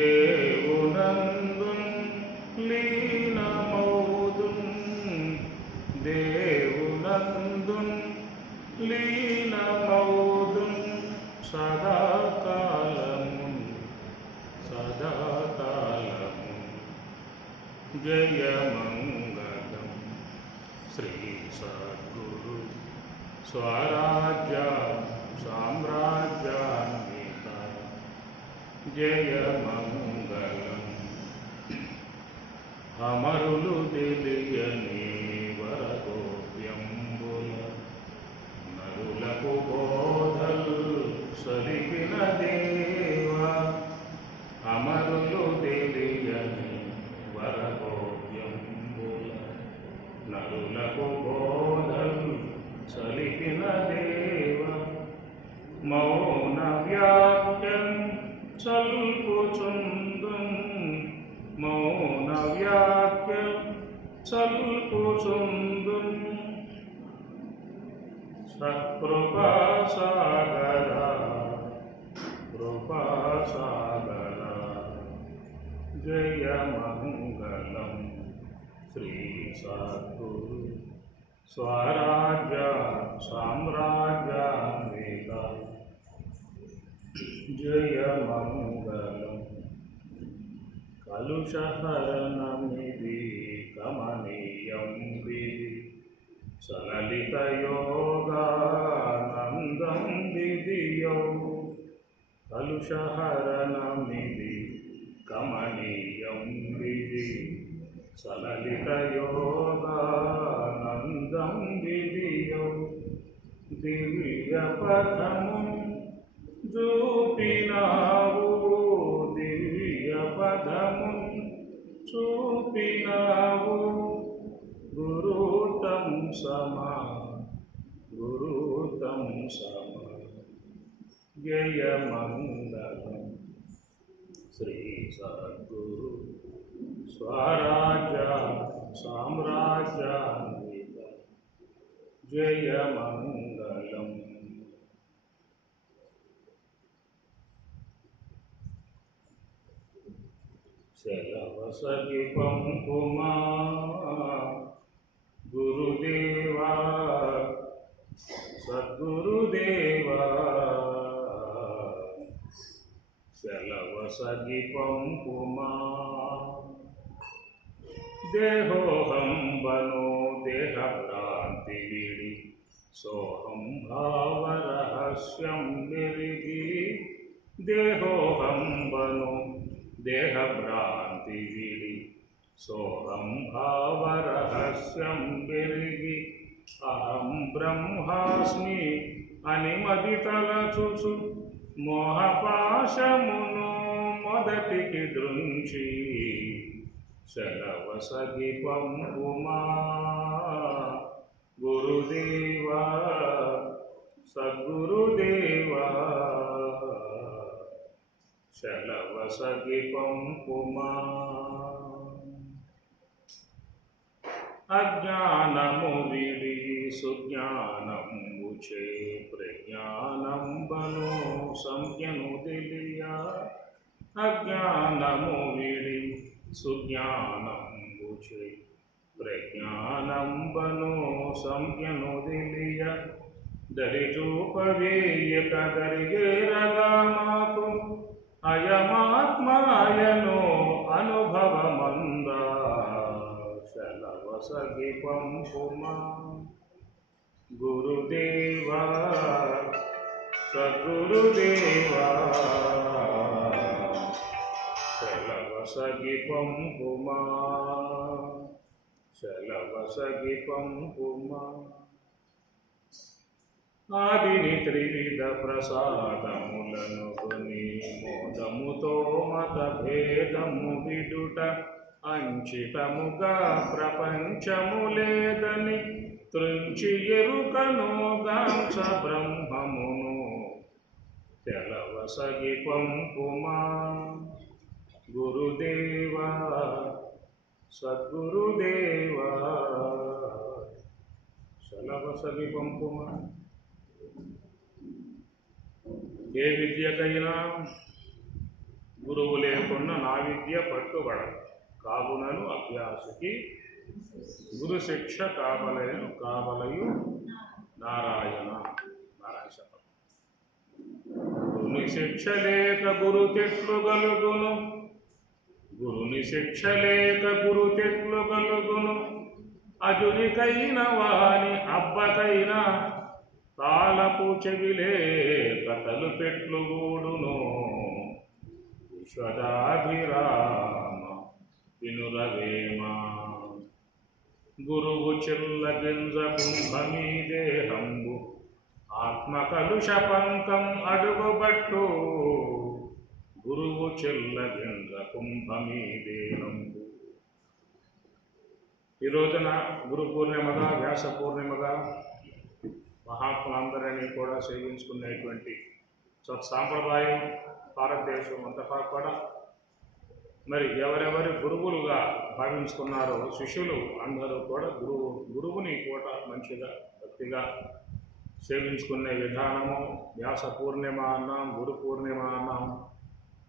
దేవునందున్ లీనమౌదున్ దేవునందున్ లీనమౌదున్ సదాకాలమున్ జయమంగళం శ్రీ సద్గురు స్వరాజ్య సామ్రాజ్యాన్విత జయమంగళం అమరులు తెలియని వరగోప్యంబుల నరులకు బోధలు సలిపిన దేవా అమరులు తెలియని వరగోప్యంబుల నరులకు బోధలు సలిపిన దేవా మౌన వ్యాఖ్యం చల్పుచుందున్ మౌన వ్యాఖ్యం చల్పుచుందున్ కృపాసాగర కృపాసాగర జయమంగళం శ్రీ సద్గురు స్వరాజ్య సామ్రాజ్యాన్విత జయమంగళం కలుషహరణమిది కమనీయం విధి సలలిత యోగానందం విధియౌ కలుషహరణమిది కమనీయం విధి సలలిత యోగానందం విధియౌ దివ్య పదము చూపినావు దివ్య పదము చూపినావు గురుతం సమా జయమంగళం శ్రీ సద్గురు స్వరాజ్య సామ్రాజ్యాన్విత జయమంగళం సెలవసగి పంపుమా గురుదేవా సద్గురుదేవా సెలవసగి పంపుమా దేహోహంబను దేహభ్రాంతి విడి సోహం భావరహస్యం మెరిగి దేహోహంబను దేహభ్రాంతి విడి సోహం భావరహస్యం మెరిగి అహం బ్రహ్మాస్మి అని మదితలచుచు మోహపాశమును మొదటికి దృంచి సెలవసగి పంపుమా గురుదేవా సద్గురుదేవా సెలవసగి పంపుమా అజ్ఞానము విడి సుజ్ఞానము చే ప్రజ్ఞానంబను సంజ్ఞను తెలియ అజ్ఞానము విడి సుజ్ఞానంబు చే ప్రజ్ఞానంబను సంజ్ఞను తెలియ దరిచూపవేయక దరిగేరగా మాకు అయమాత్మాయను అనుభవమందా సెలవసగి పంపుమా గురుదేవా సద్గురుదేవా సెలవసగి పంపుమా సెలవసగి పంపుమా ఆదిని త్రివిధ ప్రసాదములను కొని మోదముతో మత భేదము విడుట అంచితముగా ప్రపంచము లేదని త్రుంచి ఎరుకను గాంస బ్రహ్మమును తెలవసగి పంపుమా గురుదేవా సద్గురుదేవా సెలవసగి పంపుమా ఏ విద్యకైనా గురువులే లేకున్న నా విద్య పట్టుబడ కావునను అభ్యాసుకి గురు శిక్ష కావలయు నారాయణ శతకం. గురుని శిక్ష లేక గురు తెట్లు గలుగును, గురుని శిక్ష లేక గురు తెట్లు గలుగును, అజునికైన వాని అబ్బకైనా తాళపు చెవిలే కథలు పెట్లు గూడును. విశ్వదాభిరామ వినురవేమ గురువు చిల్లగింజ కుంభమీ దేహంబు ఆత్మ కలుష పంకం అడుగుబట్టు. గురువు చిల్లగింజ కుంభమీ దేహంబు. ఈ రోజున గురు పూర్ణిమగా వ్యాస పూర్ణిమగా మహాత్ములందరినీ కూడా సేవించుకునేటువంటి సత్సాంప్రదాయం భారతదేశం అంతటా కూడా మరి ఎవరెవరి గురువులుగా భావించుకున్నారో శిష్యులు అందరూ కూడా గురువుని కూడా మంచిగా భక్తిగా సేవించుకునే విధానము. వ్యాస పూర్ణిమ అన్నాం, గురు పూర్ణిమ అన్నాం.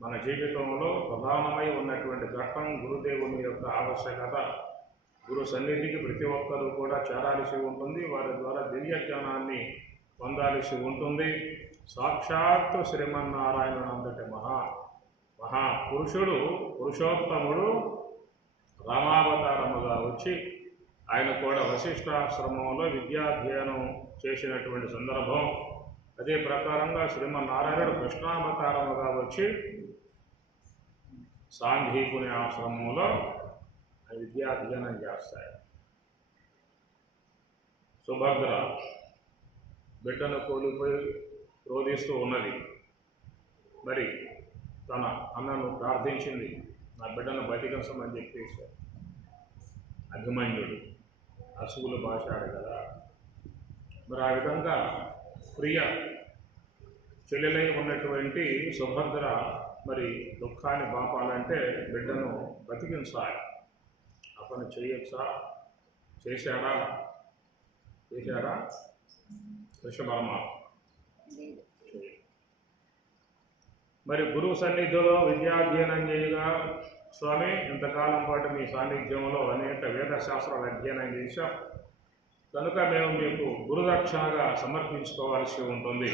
మన జీవితంలో ప్రధానమై ఉన్నటువంటి ఘట్టం గురుదేవుని యొక్క ఆవశ్యకత. గురు సన్నిధికి ప్రతి ఒక్కరూ కూడా చేరాల్సి ఉంటుంది, వారి ద్వారా దివ్య జ్ఞానాన్ని పొందాల్సి ఉంటుంది. సాక్షాత్తు శ్రీమన్నారాయణుడు అంతటి మహాపురుషుడు పురుషోత్తముడు రామావతారముగా వచ్చి ఆయన కూడా వశిష్ఠాశ్రమంలో విద్యాధ్యయనం చేసినటువంటి సందర్భం. అదే ప్రకారంగా శ్రీమన్నారాయణుడు కృష్ణావతారముగా వచ్చి సాంఘీకుని ఆశ్రమంలో విద్యాధ్యయనం చేస్తాడు. సుభద్ర బిడ్డను కోల్పోయి రోధిస్తూ ఉన్నది. మరి తన అన్నను ప్రార్థించింది, నా బిడ్డను బతికించమని చెప్పేసి. అభిమన్యుడు అసువులు భాషాడు కదా. మరి ఆ విధంగా ప్రియ చెల్లెలై ఉన్నటువంటి సుభద్ర మరి దుఃఖాన్ని బాపాలంటే బిడ్డను బతికించాలి. అతను చేయొచ్చా? చేశాడా కృష్ణపరమ. మరి గురువు సన్నిధిలో విద్యాధ్యయనం చేయగా, స్వామి ఇంతకాలం పాటు మీ సాన్నిధ్యంలో అనేక వేదశాస్త్రాలు అధ్యయనం చేశాం కనుక మేము మీకు గురుదక్షిణగా సమర్పించుకోవాల్సి ఉంటుంది.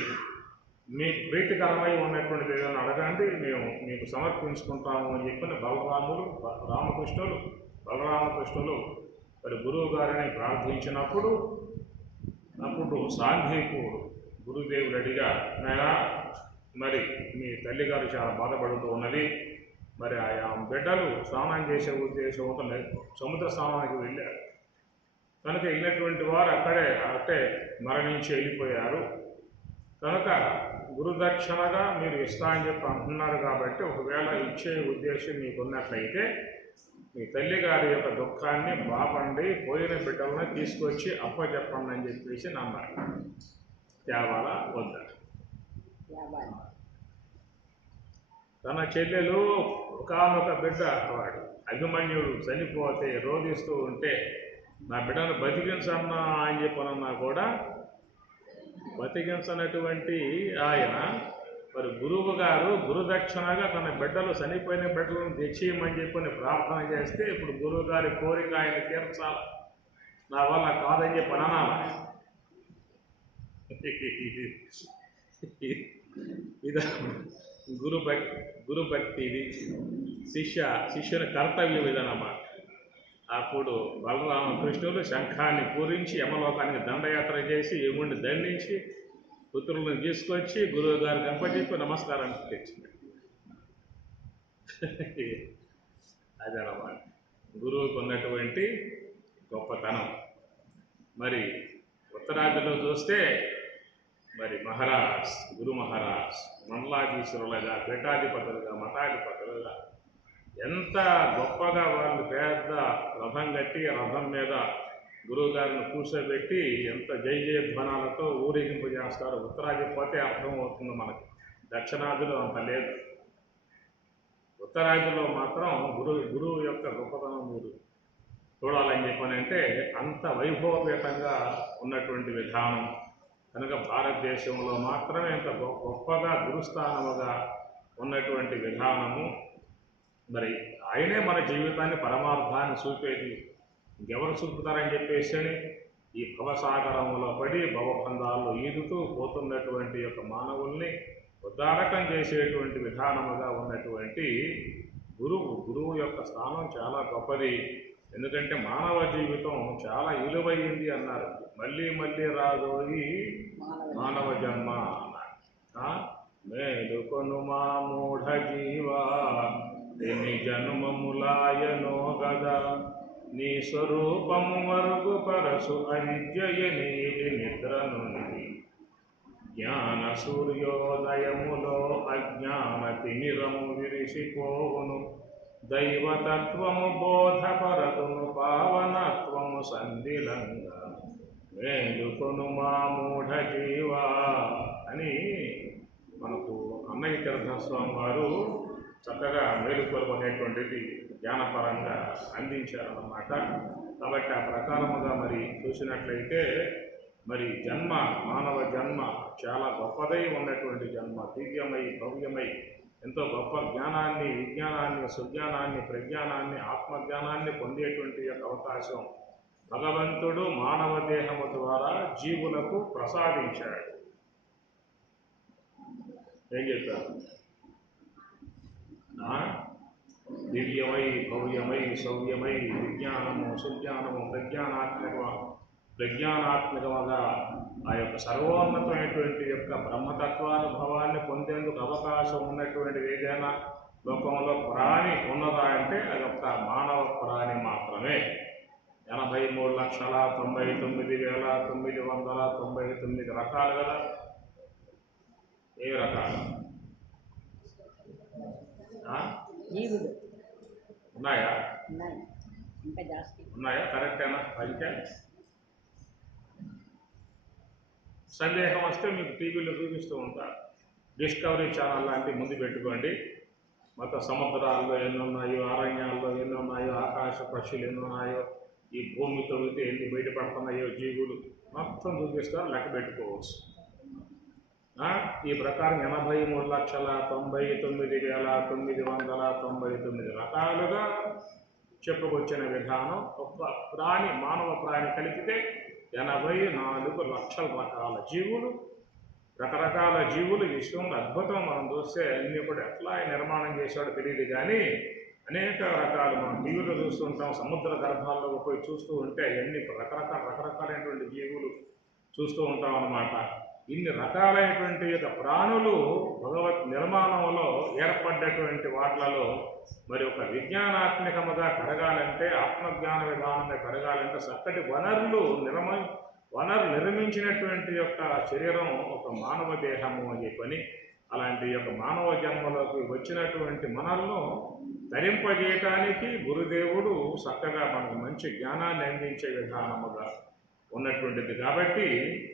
మీకు ప్రీతికరమై ఉన్నటువంటిది ఏదైనా అడగండి, మేము మీకు సమర్పించుకుంటాము అని చెప్పిన బలరామకృష్ణులు మరి గురువు గారిని ప్రార్థించినప్పుడు సాంఘీకుడు గురుదేవుడు అడిగా, నాయనా మరి మీ తల్లిగారు చాలా బాధపడుతూ ఉన్నది, మరి ఆయా బిడ్డలు స్నానం చేసే ఉద్దేశంతో సముద్ర స్నానానికి వెళ్ళారు కనుక వెళ్ళినటువంటి వారు అట్టే మరణించి వెళ్ళిపోయారు కనుక గురుదక్షిణగా మీరు ఇస్తా అని చెప్పి అంటున్నారు కాబట్టి ఒకవేళ ఇచ్చే ఉద్దేశం మీకున్నట్లయితే మీ తల్లిగారి యొక్క దుఃఖాన్ని బాపండి, పోయిన బిడ్డలను తీసుకొచ్చి అప్పచెప్పండి అని చెప్పేసి నమ్మారు. తేవాలా వద్దా? తన చెల్లెలు ఒకానొక బిడ్డ వాడు అభిమన్యుడు చనిపోతే రోధిస్తూ ఉంటే నా బిడ్డను బతికించన్నా అని చెప్పనన్నా కూడా బతికించనటువంటి ఆయన మరి గురువు గారు గురుదక్షిణగా తన బిడ్డలు చనిపోయిన బిడ్డలను తెచ్చేయమని చెప్పని ప్రార్థన చేస్తే ఇప్పుడు గురువు గారి కోరిక ఆయన తీర్చాలి, నా వల్ల కాదని చెప్పి అనాలా? ఇది గురుభక్తి, ఇది శిష్యుని కర్తవ్యం ఇదన్నమాట. అప్పుడు బలరామకృష్ణులు శంఖాన్ని పూరించి యమలోకానికి దండయాత్ర చేసి యముడిని దండించి పుత్రులను తీసుకొచ్చి గురువు గారికి అప్పచెప్పి నమస్కారానికి తెచ్చింది. అదనమాట గురువుకు ఉన్నటువంటి గొప్పతనం. మరి ఉత్తరాదిలో చూస్తే మరి గురు మహారాజ్ మండలాధీశ్వరులుగా, పీఠాధిపతులుగా, మఠాధిపతులుగా ఎంత గొప్పగా వాళ్ళు పెద్ద రథం కట్టి రథం మీద గురువుగారిని కూర్చోబెట్టి ఎంత జయధ్వనాలతో ఊరేగింపు చేస్తారు. ఉత్తరాది పోతే అర్థమవుతుంది మనకు, దక్షిణాదిలో అంత లేదు. ఉత్తరాదిలో మాత్రం గురువు యొక్క గొప్పతనం మీరు చూడాలని చెప్పనంటే అంత వైభవపేతంగా ఉన్నటువంటి విధానం కనుక భారతదేశంలో మాత్రమే అంత గొప్పగా గురుస్థానముగా ఉన్నటువంటి విధానము మరి ఆయనే మన జీవితాన్ని పరమార్థాన్ని చూపేది. ఇంకెవరు చూపుతారని చెప్పేసి ఈ భవసాగరంలో పడి భవబంధాల్లో ఈదుతూ పోతున్నటువంటి యొక్క మానవుల్ని ఉద్ధారకం చేసేటువంటి విధానముగా ఉన్నటువంటి గురువు యొక్క స్థానం చాలా గొప్పది. ఎందుకంటే మానవ జీవితం చాలా విలువైంది అన్నారు. మళ్ళీ మళ్ళీ రాదోయి మానవ జన్మ అన్నారు. మేలుకొను మా మూఢ జీవా ఎన్ని జన్మములాయనో గదా, నీ స్వరూపము మరుగు పరసు అవిద్యయని నిద్ర నుండి, జ్ఞాన సూర్యోదయములో అజ్ఞాన తిమిరము విరిసిపోవును, దైవతత్వము బోధపరతును పావనత్వము సంధిలంగా, మేలుకొను మా మూఢ జీవా అని మనకు అన్నయ్య తీర్థస్వామి వారు చక్కగా మేలుకొల్పనేటువంటిది జ్ఞానపరంగా అందించారన్నమాట. కాబట్టి ఆ ప్రకారముగా మరి చూసినట్లయితే మరి జన్మ, మానవ జన్మ చాలా గొప్పదై ఉన్నటువంటి జన్మ, దివ్యమై భవ్యమై ఎంతో గొప్ప జ్ఞానాన్ని, విజ్ఞానాన్ని, సుజ్ఞానాన్ని, ప్రజ్ఞానాన్ని, ఆత్మజ్ఞానాన్ని పొందేటువంటి యొక్క అవకాశం భగవంతుడు మానవ దేహము ద్వారా జీవులకు ప్రసాదించాడు. ఏం చెప్పారు? దివ్యమై భవ్యమై సౌవ్యమై విజ్ఞానము, సుజ్ఞానము, ప్రజ్ఞానాత్మకముగా ఆ యొక్క సర్వోన్నతమైనటువంటి యొక్క బ్రహ్మతత్వానుభవాన్ని పొందేందుకు అవకాశం ఉన్నటువంటిది ఏదైనా లోకంలో ప్రాణి ఉన్నదా అంటే అది ఒక మానవ ప్రాణి మాత్రమే. 83,99,999 రకాలు కదా. ఏ రకాలు ఉన్నాయా? ఉన్నాయా? కరెక్టేనా? సంఖ్య సందేహం వస్తే మీకు టీవీలో చూపిస్తూ ఉంటారు. డిస్కవరీ ఛానల్ లాంటివి ముందు పెట్టుకోండి. మొత్తం సముద్రాల్లో ఎన్ని ఉన్నాయో, అరణ్యాల్లో ఎన్ని ఉన్నాయో, ఆకాశ పక్షులు ఎన్ని ఉన్నాయో, ఈ భూమి తవ్వితే ఎన్ని బయటపడుతున్నాయో జీవులు మొత్తం చూపిస్తారు, లెక్క పెట్టుకోవచ్చు. ఈ ప్రకారం 83,99,999 రకాలుగా చెప్పుకొచ్చిన విధానం. ఒక్క ప్రాణి, మానవ ప్రాణి కలిపితే 84 లక్షల రకాల జీవులు, రకరకాల జీవులు విశ్వంలో అద్భుతం. మనం చూస్తే అన్నీ కూడా ఎట్లా నిర్మాణం చేశాడో తెలియదు కానీ అనేక రకాలు మనం టీవీలో చూస్తుంటాం. సముద్ర గర్భాల్లో పోయి చూస్తూ ఉంటే అన్ని రకరకాలైనటువంటి జీవులు చూస్తూ ఉంటాం అన్నమాట. ఇన్ని రకాలైనటువంటి యొక్క ప్రాణులు భగవత్ నిర్మాణంలో ఏర్పడ్డటువంటి వాటిలలో మరి ఒక విజ్ఞానాత్మకముగా పెరగాలంటే, ఆత్మజ్ఞాన విధానంగా పెరగాలంటే చక్కటి వనరులు నిర్మించినటువంటి యొక్క శరీరం ఒక మానవ దేహము అని చెప్పని, అలాంటి యొక్క మానవ జన్మలోకి వచ్చినటువంటి మనల్ని ధరింపజేయటానికి గురుదేవుడు చక్కగా మనకు మంచి జ్ఞానాన్ని అందించే విధానముగా ఉన్నటువంటిది. కాబట్టి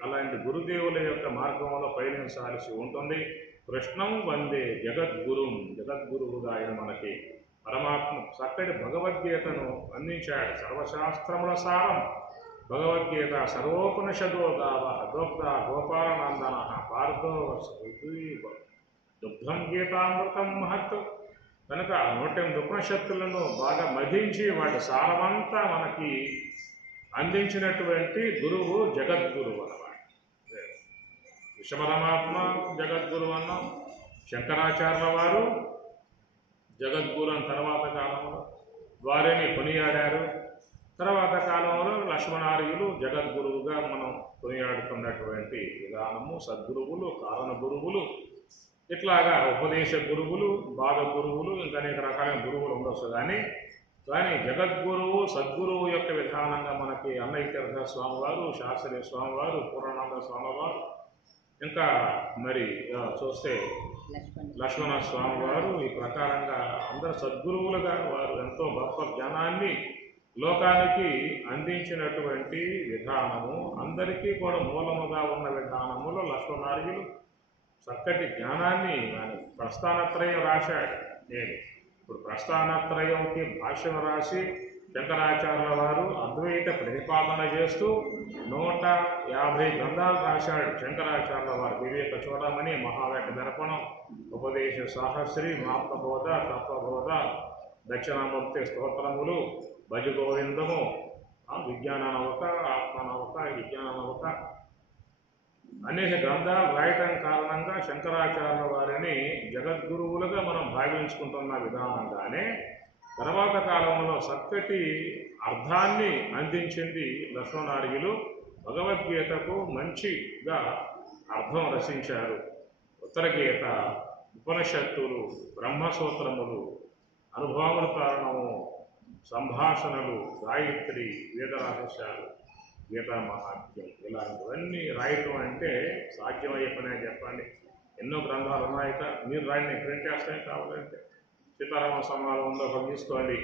అలాంటి గురుదేవుల యొక్క మార్గంలో పయనించాల్సి ఉంటుంది. కృష్ణం వందే జగద్గురుం, జగద్గురువుగా ఆయన మనకి పరమాత్మ చక్కటి భగవద్గీతను అందించాడు. సర్వశాస్త్రముల సారం భగవద్గీత, సర్వోపనిషదో గావ దోగ్ధ గోపాలనందన పార్థో దుగ్ధం గీతామృతం మహత్. కనుక 108 ఉపనిషత్తులను బాగా మధించి వాటి సారమంతా మనకి అందించినటువంటి గురువు జగద్గురువు అన్నమాట. విశ్వపరమాత్మ జగద్గురువు అన్నాం. శంకరాచార్యుల వారు జగద్గురు అని తర్వాత కాలంలో వారిని కొనియాడారు. తర్వాత కాలంలో లక్ష్మణార్యులు జగద్గురువుగా మనం కొనియాడుతున్నటువంటి విధానము. సద్గురువులు, కారణ గురువులు, ఇట్లాగా ఉపదేశ గురువులు, బాధ గురువులు, ఇంకా అనేక రకాలైన గురువులు ఉండొచ్చు. కానీ జగద్గురువు, సద్గురువు యొక్క విధానంగా మనకి అన్నయ్య తీర్థ స్వామివారు, శాస్త్రీయ స్వామివారు, పూర్ణానంద స్వామివారు, ఇంకా మరి చూస్తే లక్ష్మణ స్వామివారు, ఈ ప్రకారంగా అందరు సద్గురువులుగా వారు ఎంతో గొప్ప జ్ఞానాన్ని లోకానికి అందించినటువంటి విధానము, అందరికీ కూడా మూలముగా ఉన్న విధానములో లక్ష్మణార్యులు చక్కటి జ్ఞానాన్ని ప్రస్థానత్రయం రాశాడు. నేను ఇప్పుడు ప్రస్థానత్రయంకి భాష్యం రాసి శంకరాచార్యుల వారు అద్వైత ప్రతిపాదన చేస్తూ 150 గ్రంథాలు రాశాడు శంకరాచార్యుల వారు. వివేక చూడమని, మహావేక దర్పణం, ఉపదేశ సాహస్రి, మహాత్మబోధ, తత్వబోధ, దక్షిణామూర్తి స్తోత్రములు, భజ గోవిందము, విజ్ఞానవక, ఆత్మనవక, విజ్ఞానవక అనేక గ్రంథాలు రాయటం కారణంగా శంకరాచార్యుల వారిని జగద్గురువులుగా మనం భావించుకుంటున్న విధానంగానే తర్వాత కాలంలో చక్కటి అర్థాన్ని అందించింది లక్ష్మణార్యులు. భగవద్గీతకు మంచిగా అర్థం రచించారు. ఉత్తర గీత, ఉపనిషత్తులు, బ్రహ్మసూత్రములు, అనుభవముల కారణము, సంభాషణలు, గాయత్రి, వేద రహస్యాలు, గీతా మహాత్మ్యం, ఇలాంటివన్నీ రాయటం అంటే సాధ్యమయ్యే పనే చెప్పండి. ఎన్నో గ్రంథాలు ఉన్నాయిక, మీరు రాయని ప్రింట్ చేస్తాయి కావాలంటే. సీతారామ సమాలంలో ఒకరు తీసుకోండి,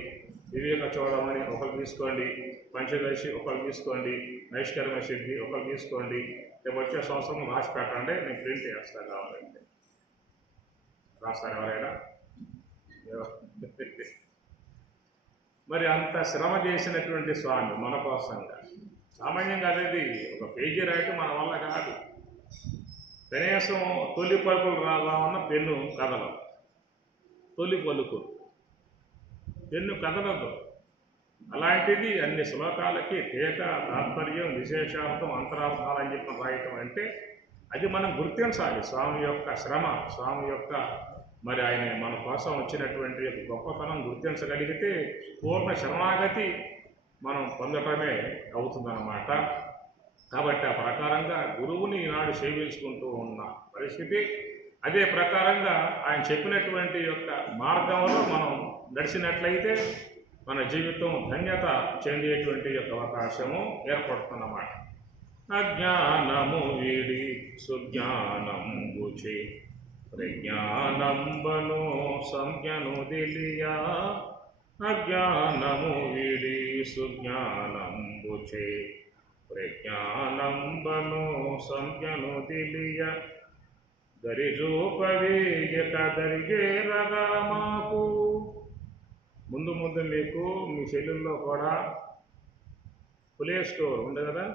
వివేక చూడమని ఒకరు తీసుకోండి, పంచదశి ఒకరు తీసుకోండి, నైష్కర్మ సిద్ధి ఒకరు తీసుకోండి. రేపు వచ్చే సంవత్సరం రాసి పెట్టండి, నేను ప్రింట్ చేస్తాను కావాలంటే. రాస్తారు ఎవరైనా? మరి అంత శ్రమ చేసినటువంటి స్వామి మన కోసంగా సామాన్యంగా అనేది ఒక పేజీ రాయటం మన వల్ల కాదు. కనీసం తొలి పలుకులు రాదామన్న పెన్ను కదలదు, తొలి పలుకులు పెన్ను కదలదు. అలాంటిది అన్ని శ్లోకాలకి టీక, తాత్పర్యం, విశేషార్థం, అంతరార్థాలని చెప్పి రాయటం అంటే అది మనం గుర్తించాలి. స్వామి యొక్క శ్రమ, స్వామి యొక్క మరి ఆయన మన కోసం వచ్చినటువంటి గొప్పతనం గుర్తించగలిగితే పూర్ణ శరణాగతి మనం పొందటమే అవుతుందన్నమాట. కాబట్టి ఆ ప్రకారంగా గురువుని ఈనాడు సేవించుకుంటూ ఉన్న పరిస్థితి. అదే ప్రకారంగా ఆయన చెప్పినటువంటి యొక్క మార్గంలో మనం నడిచినట్లయితే మన జీవితం ధన్యత చెందేటువంటి యొక్క అవకాశము ఏర్పడుతుందన్నమాట. అజ్ఞానము వీడి సుజ్ఞానంబు చే ప్రజ్ఞానంబను సంజ్ఞను తెలియా. అజ్ఞానము వీడి సుజ్ఞానంబు చే ప్రజ్ఞానంబను సంజ్ఞను తెలియ. దరిజూపవేయక దరిగేరగా మాకు. ముందు ముందు మీకు మీ సెల్లుల్లో కూడా ప్లే స్టోర్ ఉంది కదా,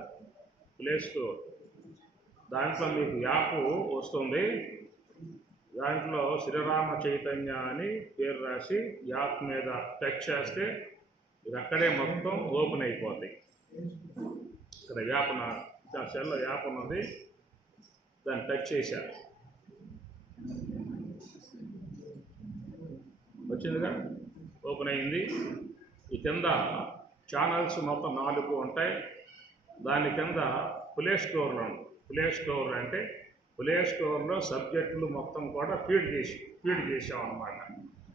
ప్లే స్టోర్, దాంట్లో మీకు యాప్ వస్తుంది. దాంట్లో శ్రీరామ చైతన్య అని పేరు రాసి యాప్ మీద టచ్ చేస్తే ఇది అక్కడే మొత్తం ఓపెన్ అయిపోతాయి. ఇక్కడ యాప్ నా సెల్లో యాప్ ఉన్నది, దాన్ని టచ్ చేశారు, వచ్చిందిగా, ఓపెన్ అయింది. ఈ కింద ఛానల్స్ మొత్తం 4 ఉంటాయి. దాని కింద ప్లే స్టోర్లో ఉంది. ప్లే స్టోర్ అంటే ప్లే స్టోర్లో సబ్జెక్టులు మొత్తం కూడా ఫీడ్ చేసామన్నమాట.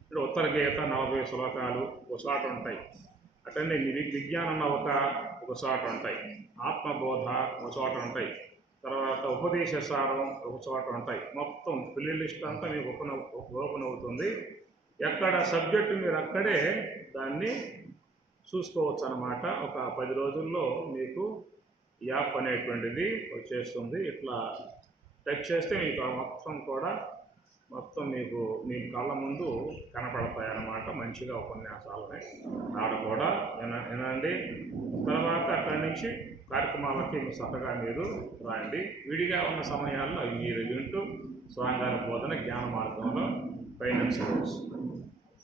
ఇక్కడ ఉత్తర గీత 40 శ్లోకాలు ఒక చోట ఉంటాయి. అటన్నీ విజ్ఞానం ఒక చోట ఉంటాయి. ఆత్మబోధ ఒక చోట ఉంటాయి. తర్వాత ఉపదేశ సారం ఒక చోట ఉంటాయి. మొత్తం ప్లే లిస్ట్ అంతా మీకు ఓపెన్ అవుతుంది. ఎక్కడ సబ్జెక్టు మీరు అక్కడే దాన్ని చూసుకోవచ్చు అన్నమాట. ఒక 10 రోజుల్లో మీకు యాప్ అనేటువంటిది వచ్చేస్తుంది. ఇట్లా టచ్ చేస్తే మీకు మొత్తం మీకు మీ కళ్ళ ముందు కనపడతాయి అన్నమాట. మంచిగా ఉపన్యాసాలని ఆడ కూడా వినండి. తర్వాత అక్కడి నుంచి కార్యక్రమాలకి చక్కగా మీరు రాయండి. విడిగా ఉన్న సమయాల్లో అవి మీరు వింటూ స్వామివారి బోధన జ్ఞాన మార్గంలో పయనించవచ్చు.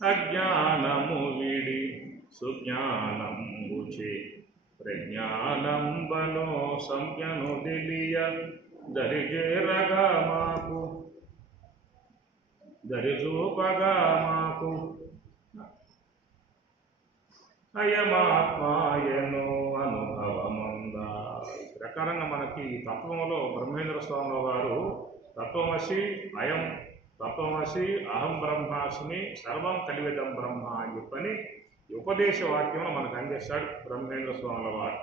అజ్ఞానము వీడి సుజ్ఞానంబు చే ప్రజ్ఞానంబను సంజ్ఞను తెలియ. దరిజేరగా మాకు దరిజూపగా మాకు అయమాత్మాయను అనుభవముందా. ఈ ప్రకారంగా మనకి తత్వంలో బ్రహ్మేంద్ర స్వామి వారు తత్వమసి అయం, తత్వమసి అహం బ్రహ్మాస్మి, సర్వం కలివిదం బ్రహ్మ అని చెప్పని ఉపదేశ వాక్యంలో మనకు అందిస్తాడు బ్రహ్మేంద్ర స్వాముల వారు.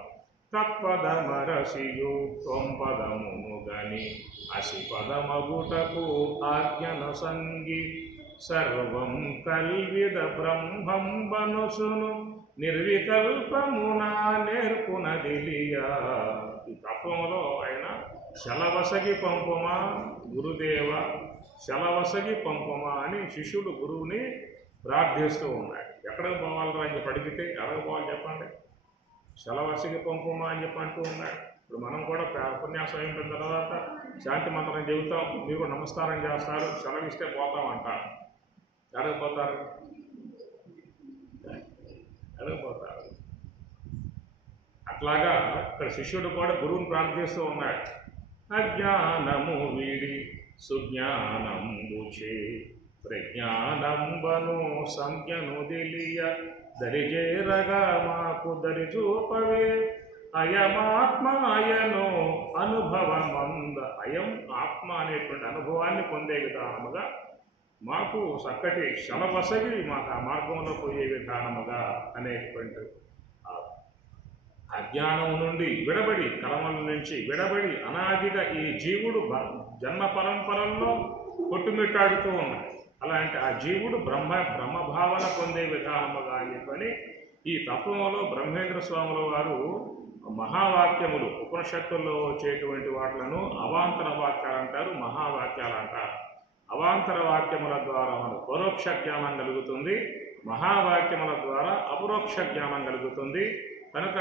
తత్పదమరసియు త్వంపదమును గని అసి పదమగుటకు ఆజ్ఞను సంగి. సర్వం కల్విద బ్రహ్మం బనుసును నిర్వికల్పమునా నేర్పునదిలియా. ఈ తత్వములో ఆయన శలవసగి పంపమా గురుదేవ, శలవసగి పంపమా అని శిష్యుడు గురువుని ప్రార్థిస్తూ ఉన్నాడు. ఎక్కడికి పోవాలరా అని చెప్పి అడిగితే ఎక్కడికి పోవాలి చెప్పండి, శలవసగి పంపమా అని చెప్పి అంటూ ఉన్నాడు. ఇప్పుడు మనం కూడా ఉపన్యాసం అయిన తర్వాత శాంతి మంత్రం చెబుతాం, మీరు నమస్కారం చేస్తారు, సెలవిస్తే పోతాం అంటారు. ఎక్కడికి పోతారు? వెళ్ళిపోతారు. అట్లాగా ఇక్కడ శిష్యుడు కూడా గురువుని ప్రార్థిస్తూ ఉన్నాడు. అజ్ఞానము వీడి సుజ్ఞానంబుచే ప్రజ్ఞానంబను సంజ్ఞను తెలియ దరిజేరగా మాకు దరిచూపవే అయమాత్మాయను అనుభవమంద. అయం ఆత్మ అనేటువంటి అనుభవాన్ని పొందే విధానముగా మాకు చక్కటి శలవసగి మాకు ఆ మార్గంలో పోయే విధానముగా అనేటువంటి అజ్ఞానం నుండి విడబడి, కర్మల నుంచి విడబడి అనాదిగా ఈ జీవుడు జన్మ పరంపరల్లో కొట్టుమిట్టాడుతూ ఉన్నాడు. అలాంటి ఆ జీవుడు బ్రహ్మభావన పొందే విధానముగా అని చెప్పని ఈ తత్వంలో బ్రహ్మేంద్ర స్వాముల వారు మహావాక్యములు ఉపనిషత్తుల్లో వచ్చేటువంటి వాటిలను అవాంతర వాక్యాలు అంటారు, మహావాక్యాలు అంటారు. అవాంతర వాక్యముల ద్వారా మనకు పరోక్ష జ్ఞానం కలుగుతుంది, మహావాక్యముల ద్వారా అపరోక్ష జ్ఞానం కలుగుతుంది. కనుక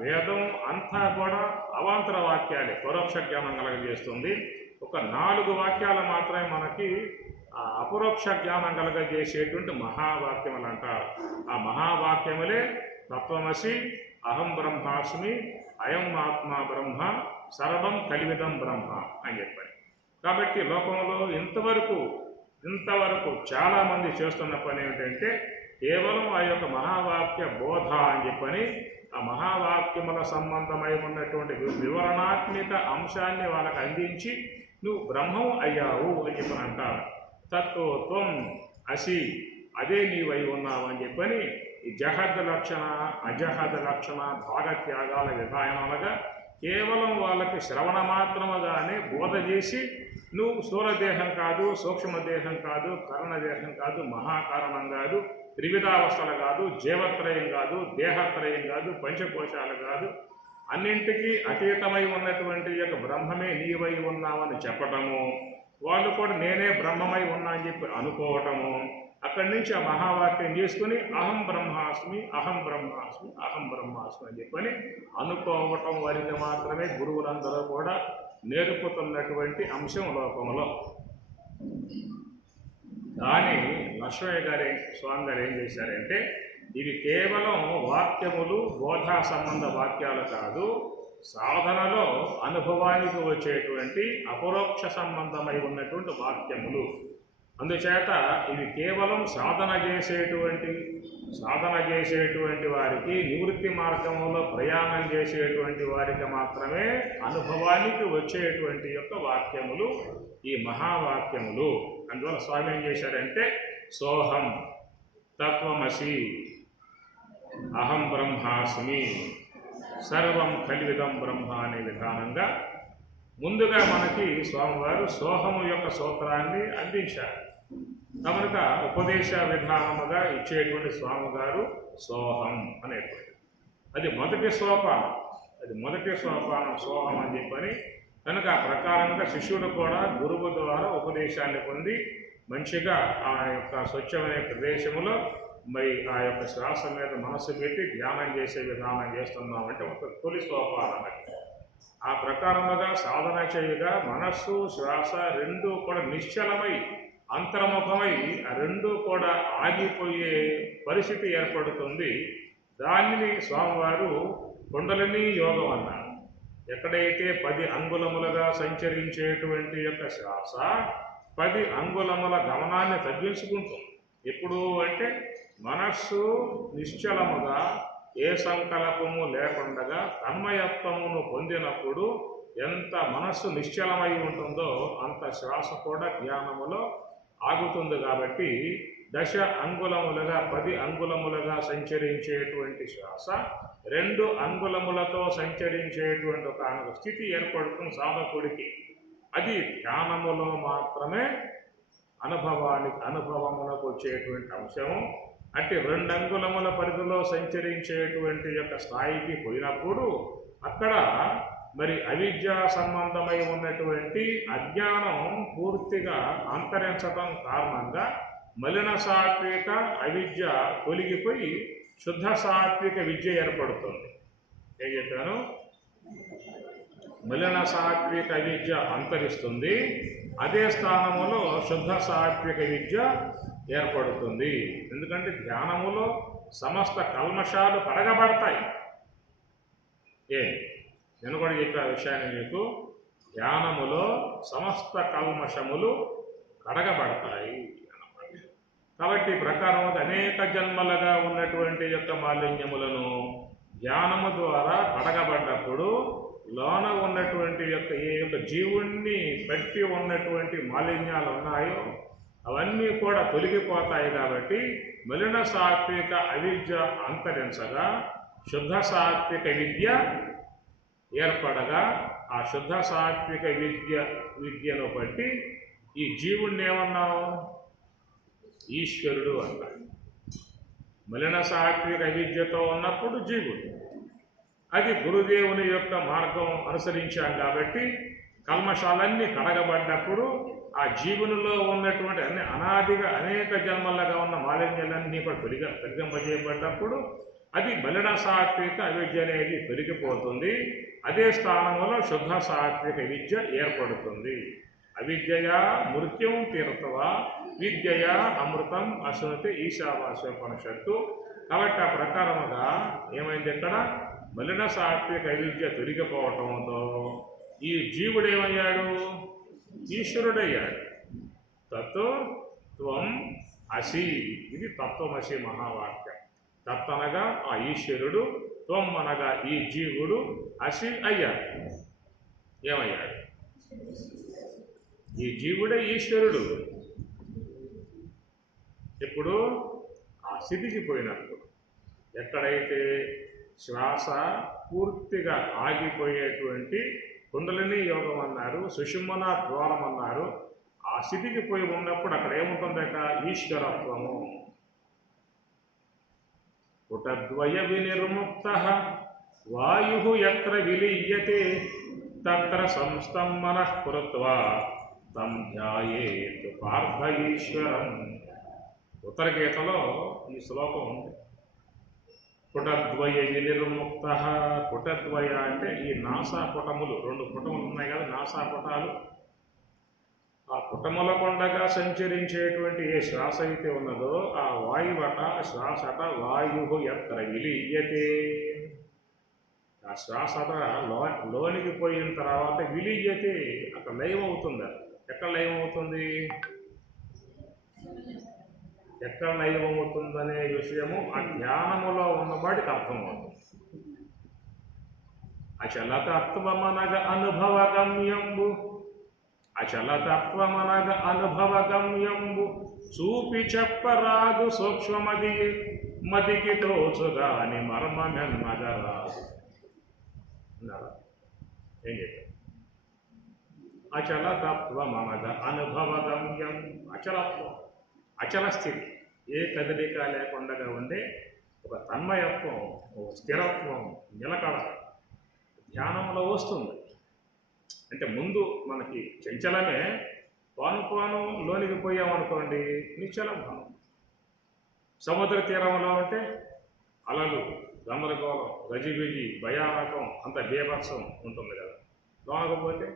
వేదం అంతా కూడా అవాంతర వాక్యాలే పరోక్ష జ్ఞానం కలగజేస్తుంది. ఒక 4 వాక్యాలు మాత్రమే మనకి అపరోక్ష జ్ఞానం కలగజేసేటువంటి మహావాక్యములు అంటారు. ఆ మహావాక్యములే తత్వమసి, అహం బ్రహ్మాస్మి, అయం ఆత్మ బ్రహ్మ, సర్వం కలివిదం బ్రహ్మ అని చెప్పారు. కాబట్టి లోకంలో ఇంతవరకు చాలామంది చేస్తున్న పని ఏమిటంటే కేవలం ఆ యొక్క మహావాక్య బోధ అని చెప్పని ఆ మహావాక్యముల సంబంధమై ఉన్నటువంటి వివరణాత్మక అంశాన్ని వాళ్ళకి అందించి నువ్వు బ్రహ్మం అయ్యావు అని చెప్పని అంటారు. తత్వం అసి, అదే నీవై ఉన్నావు అని చెప్పని ఈ జహద్ లక్షణ, అజహద్ లక్షణ, భాగత్యాగాల విధానాలుగా కేవలం వాళ్ళకి శ్రవణ మాత్రముగానే బోధ చేసి నువ్వు స్థూలదేహం కాదు, సూక్ష్మదేహం కాదు, కరణదేహం కాదు, మహాకారణం కాదు, త్రివిధావస్థలు కాదు, జీవత్రయం కాదు, దేహత్రయం కాదు, పంచకోశాలు కాదు, అన్నింటికీ అతీతమై ఉన్నటువంటి యొక్క బ్రహ్మమే నీవై ఉన్నావని చెప్పటము, వాళ్ళు కూడా నేనే బ్రహ్మమై ఉన్నా అని చెప్పి అనుకోవటము, అక్కడి నుంచి ఆ మహావాక్యం చేసుకుని అహం బ్రహ్మాస్మి, అహం బ్రహ్మాస్మి, అహం బ్రహ్మాస్మి అని చెప్పని అనుకోవటం వరకు మాత్రమే గురువులందరూ కూడా నేర్పుతున్నటువంటి అంశం లోకంలో. కానీ లక్ష్మయ్య గారి స్వామి గారు ఏం చేశారంటే ఇవి కేవలం వాక్యములు, బోధా సంబంధ వాక్యాలు కాదు, సాధనలో అనుభవానికి వచ్చేటువంటి అపరోక్ష సంబంధమై ఉన్నటువంటి వాక్యములు. అందుచేత ఇవి కేవలం సాధన చేసేటువంటి వారికి, నివృత్తి మార్గంలో ప్రయాణం చేసేటువంటి వారికి మాత్రమే అనుభవానికి వచ్చేటువంటి యొక్క వాక్యములు ఈ మహావాక్యములు. అందువల్ల స్వామి ఏం చేశారంటే సోహం, తత్వమసి, అహం బ్రహ్మాస్మి, సర్వం కలివిదం బ్రహ్మ అనే విధానంగా ముందుగా మనకి స్వామివారు సోహము యొక్క సూత్రాన్ని అందించారు. కనుక ఉపదేశ విధానముగా ఇచ్చేటువంటి స్వామివారు సోహం అనేటువంటి అది మొదటి సోపానం సోహం అని చెప్పని. కనుక ఆ ప్రకారంగా శిష్యుడు కూడా గురువు ద్వారా ఉపదేశాన్ని పొంది మంచిగా ఆ యొక్క స్వచ్ఛమైన ప్రదేశంలో మరి ఆ యొక్క శ్వాస మీద మనస్సు పెట్టి ధ్యానం చేసే విధానం చేస్తున్నామంటే ఒక తొలి సోపానం. ఆ ప్రకారముగా సాధన చేయగా మనస్సు, శ్వాస రెండూ కూడా నిశ్చలమై అంతర్ముఖమై ఆ రెండూ కూడా ఆగిపోయే పరిస్థితి ఏర్పడుతుంది. దానిని స్వామివారు కుండలినీ యోగం అన్నారు. ఎక్కడైతే 10 అంగుళములుగా సంచరించేటువంటి యొక్క శ్వాస 10 అంగుళముల గమనాన్ని తగ్గించుకుంటుంది. ఎప్పుడు అంటే మనస్సు నిశ్చలముగా ఏ సంకల్పము లేకుండా తన్మయత్వమును పొందినప్పుడు ఎంత మనస్సు నిశ్చలమై ఉంటుందో అంత శ్వాస కూడా ధ్యానములో ఆగుతుంది. కాబట్టి 10 అంగుళములుగా 10 అంగుళములుగా సంచరించేటువంటి శ్వాస 2 అంగుళములతో సంచరించేటువంటి ఒక స్థితి ఏర్పడుతుంది సాధకుడికి. అది ధ్యానములో మాత్రమే అనుభవములకు వచ్చేటువంటి అంశము. అంటే 2 అంగుళముల పరిధిలో సంచరించేటువంటి యొక్క స్థాయికి పోయినప్పుడు అక్కడ మరి అవిద్య సంబంధమై ఉన్నటువంటి అజ్ఞానం పూర్తిగా అంతరించడం కారణంగా మలిన సాత్విక అవిద్య తొలగిపోయి శుద్ధ సాత్విక విద్య ఏర్పడుతుంది. ఏం చెప్పాను? మలిన సాత్విక విద్య అంతరిస్తుంది, అదే స్థానములో శుద్ధ సాత్విక విద్య ఏర్పడుతుంది. ఎందుకంటే ధ్యానములో సమస్త కల్మషాలు కడగబడతాయి. నేను కూడా చెప్పే విషయాన్ని మీకు, ధ్యానములో సమస్త కల్మషములు కడగబడతాయి అన్నమాట. కాబట్టి ఈ ప్రకారం అనేక జన్మలుగా ఉన్నటువంటి యొక్క మాలిన్యములను ధ్యానము ద్వారా కడగబడ్డప్పుడు లోన ఉన్నటువంటి యొక్క ఏ యొక్క జీవుణ్ణి పెట్టి ఉన్నటువంటి మాలిన్యాలు ఉన్నాయో అవన్నీ కూడా తొలగిపోతాయి. కాబట్టి మలిన సాత్విక అవిద్య అంతరించగా శుద్ధ సాత్విక విద్య ఏర్పడగా ఆ శుద్ధ సాత్విక విద్యను బట్టి ఈ జీవుణ్ణి ఏమన్నావు? ఈశ్వరుడు అన్నాడు. మలిన సాత్విక విద్యతో ఉన్నప్పుడు జీవుడు, అది గురుదేవుని యొక్క మార్గం అనుసరించాం కాబట్టి కల్మషాలన్నీ కడగబడ్డప్పుడు ఆ జీవునిలో ఉన్నటువంటి అన్ని అనాదిగా అనేక జన్మలుగా ఉన్న మాలిన్యాలన్నీ కూడా తొలగింపజేయబడ్డప్పుడు అది మలిన సాత్విక అవిద్య అనేది తొలగిపోతుంది. అదే స్థానంలో శుద్ధ సాత్విక విద్య ఏర్పడుతుంది. అవిద్యయా మృత్యుం తీర్థవా విద్యయా అమృతం అశ్నుతి ఈశావాస్యోపనిషత్తు. కాబట్టి ఆ ప్రకారముగా ఏమైంది? ఇక్కడ మలిన సాత్విక విద్య తొలగిపోవటంతో ఈ జీవుడు ఏమయ్యాడు? ఈశ్వరుడయ్యాడు. తత్వం అసి, ఇది తత్వమసి మహావాక్యం. తత్ అనగా ఆ ఈశ్వరుడు, త్వం అనగా ఈ జీవుడు, అసి అయ్యాడు. ఏమయ్యాడు? ఈ జీవుడే ఈశ్వరుడు. ఇప్పుడు ఆ స్థితికి పోయినప్పుడు, ఎక్కడైతే శ్వాస పూర్తిగా ఆగిపోయేటువంటి కుండలిని యోగం అన్నారు, సుషుమ్న ద్వారం అన్నారు, ఆ స్థితికి పోయి ఉన్నప్పుడు అక్కడ ఏముంటుందట? ఈశ్వరత్వము. పుటద్వయ వినిర్ముక్త వాయు ఎత్ర విలీయతే తత్ర సంస్థం మనః కృత్వా తం ధ్యాయేత్ పార్థ ఈశ్వరం. ఉత్తర గీతలో ఈ శ్లోకం ఉంది. పుటద్వయ వినిర్ముక్త. పుటద్వయ అంటే ఈ నాసాపుటములు, 2 పుటములు ఉన్నాయి కదా, నాసాపుటాలు. ఆ పుటముల కొండగా సంచరించేటువంటి ఏ శ్వాస అయితే ఉన్నదో ఆ వాయువట, శ్వాసట వాయు ఎత్ర విలీయతే. ఆ శ్వాసట లోనికి పోయిన తర్వాత విలీయతే, అక్కడ లయం అవుతుంది. ఎక్కడ లయం అవుతుంది? ఎక్కడ లయమవుతుందనే విషయము ఆ ధ్యానములో ఉన్నవాడికి అర్థమవుతుంది. అచలతత్వమనగ అనుభవగమ్యంబు, అచలతత్వమనగ అనుభవగమ్యంబు చూపి చెప్పరాదు సూక్ష్మమది మదికి తోచుగాని మర్మమెన్నగరాదు. ఏం చెప్పారు? అచలతత్వమనగ అనుభవగమ్యం. అచలత్వం, అచల స్థితి, ఏ కదలిక లేకుండా ఉండే ఒక తన్మయత్వం, ఒక స్థిరత్వం, నిలకడ ధ్యానంలో వస్తుంది. అంటే ముందు మనకి చంచలమే, పాను లోనికి పోయామనుకోండి నిశ్చలం భావం. సముద్ర తీరంలో ఉంటే అలలు, గందరగోళం, గజిబిజి, భయానకం, అంత బీభత్సం ఉంటుంది కదా. లోనకపోతే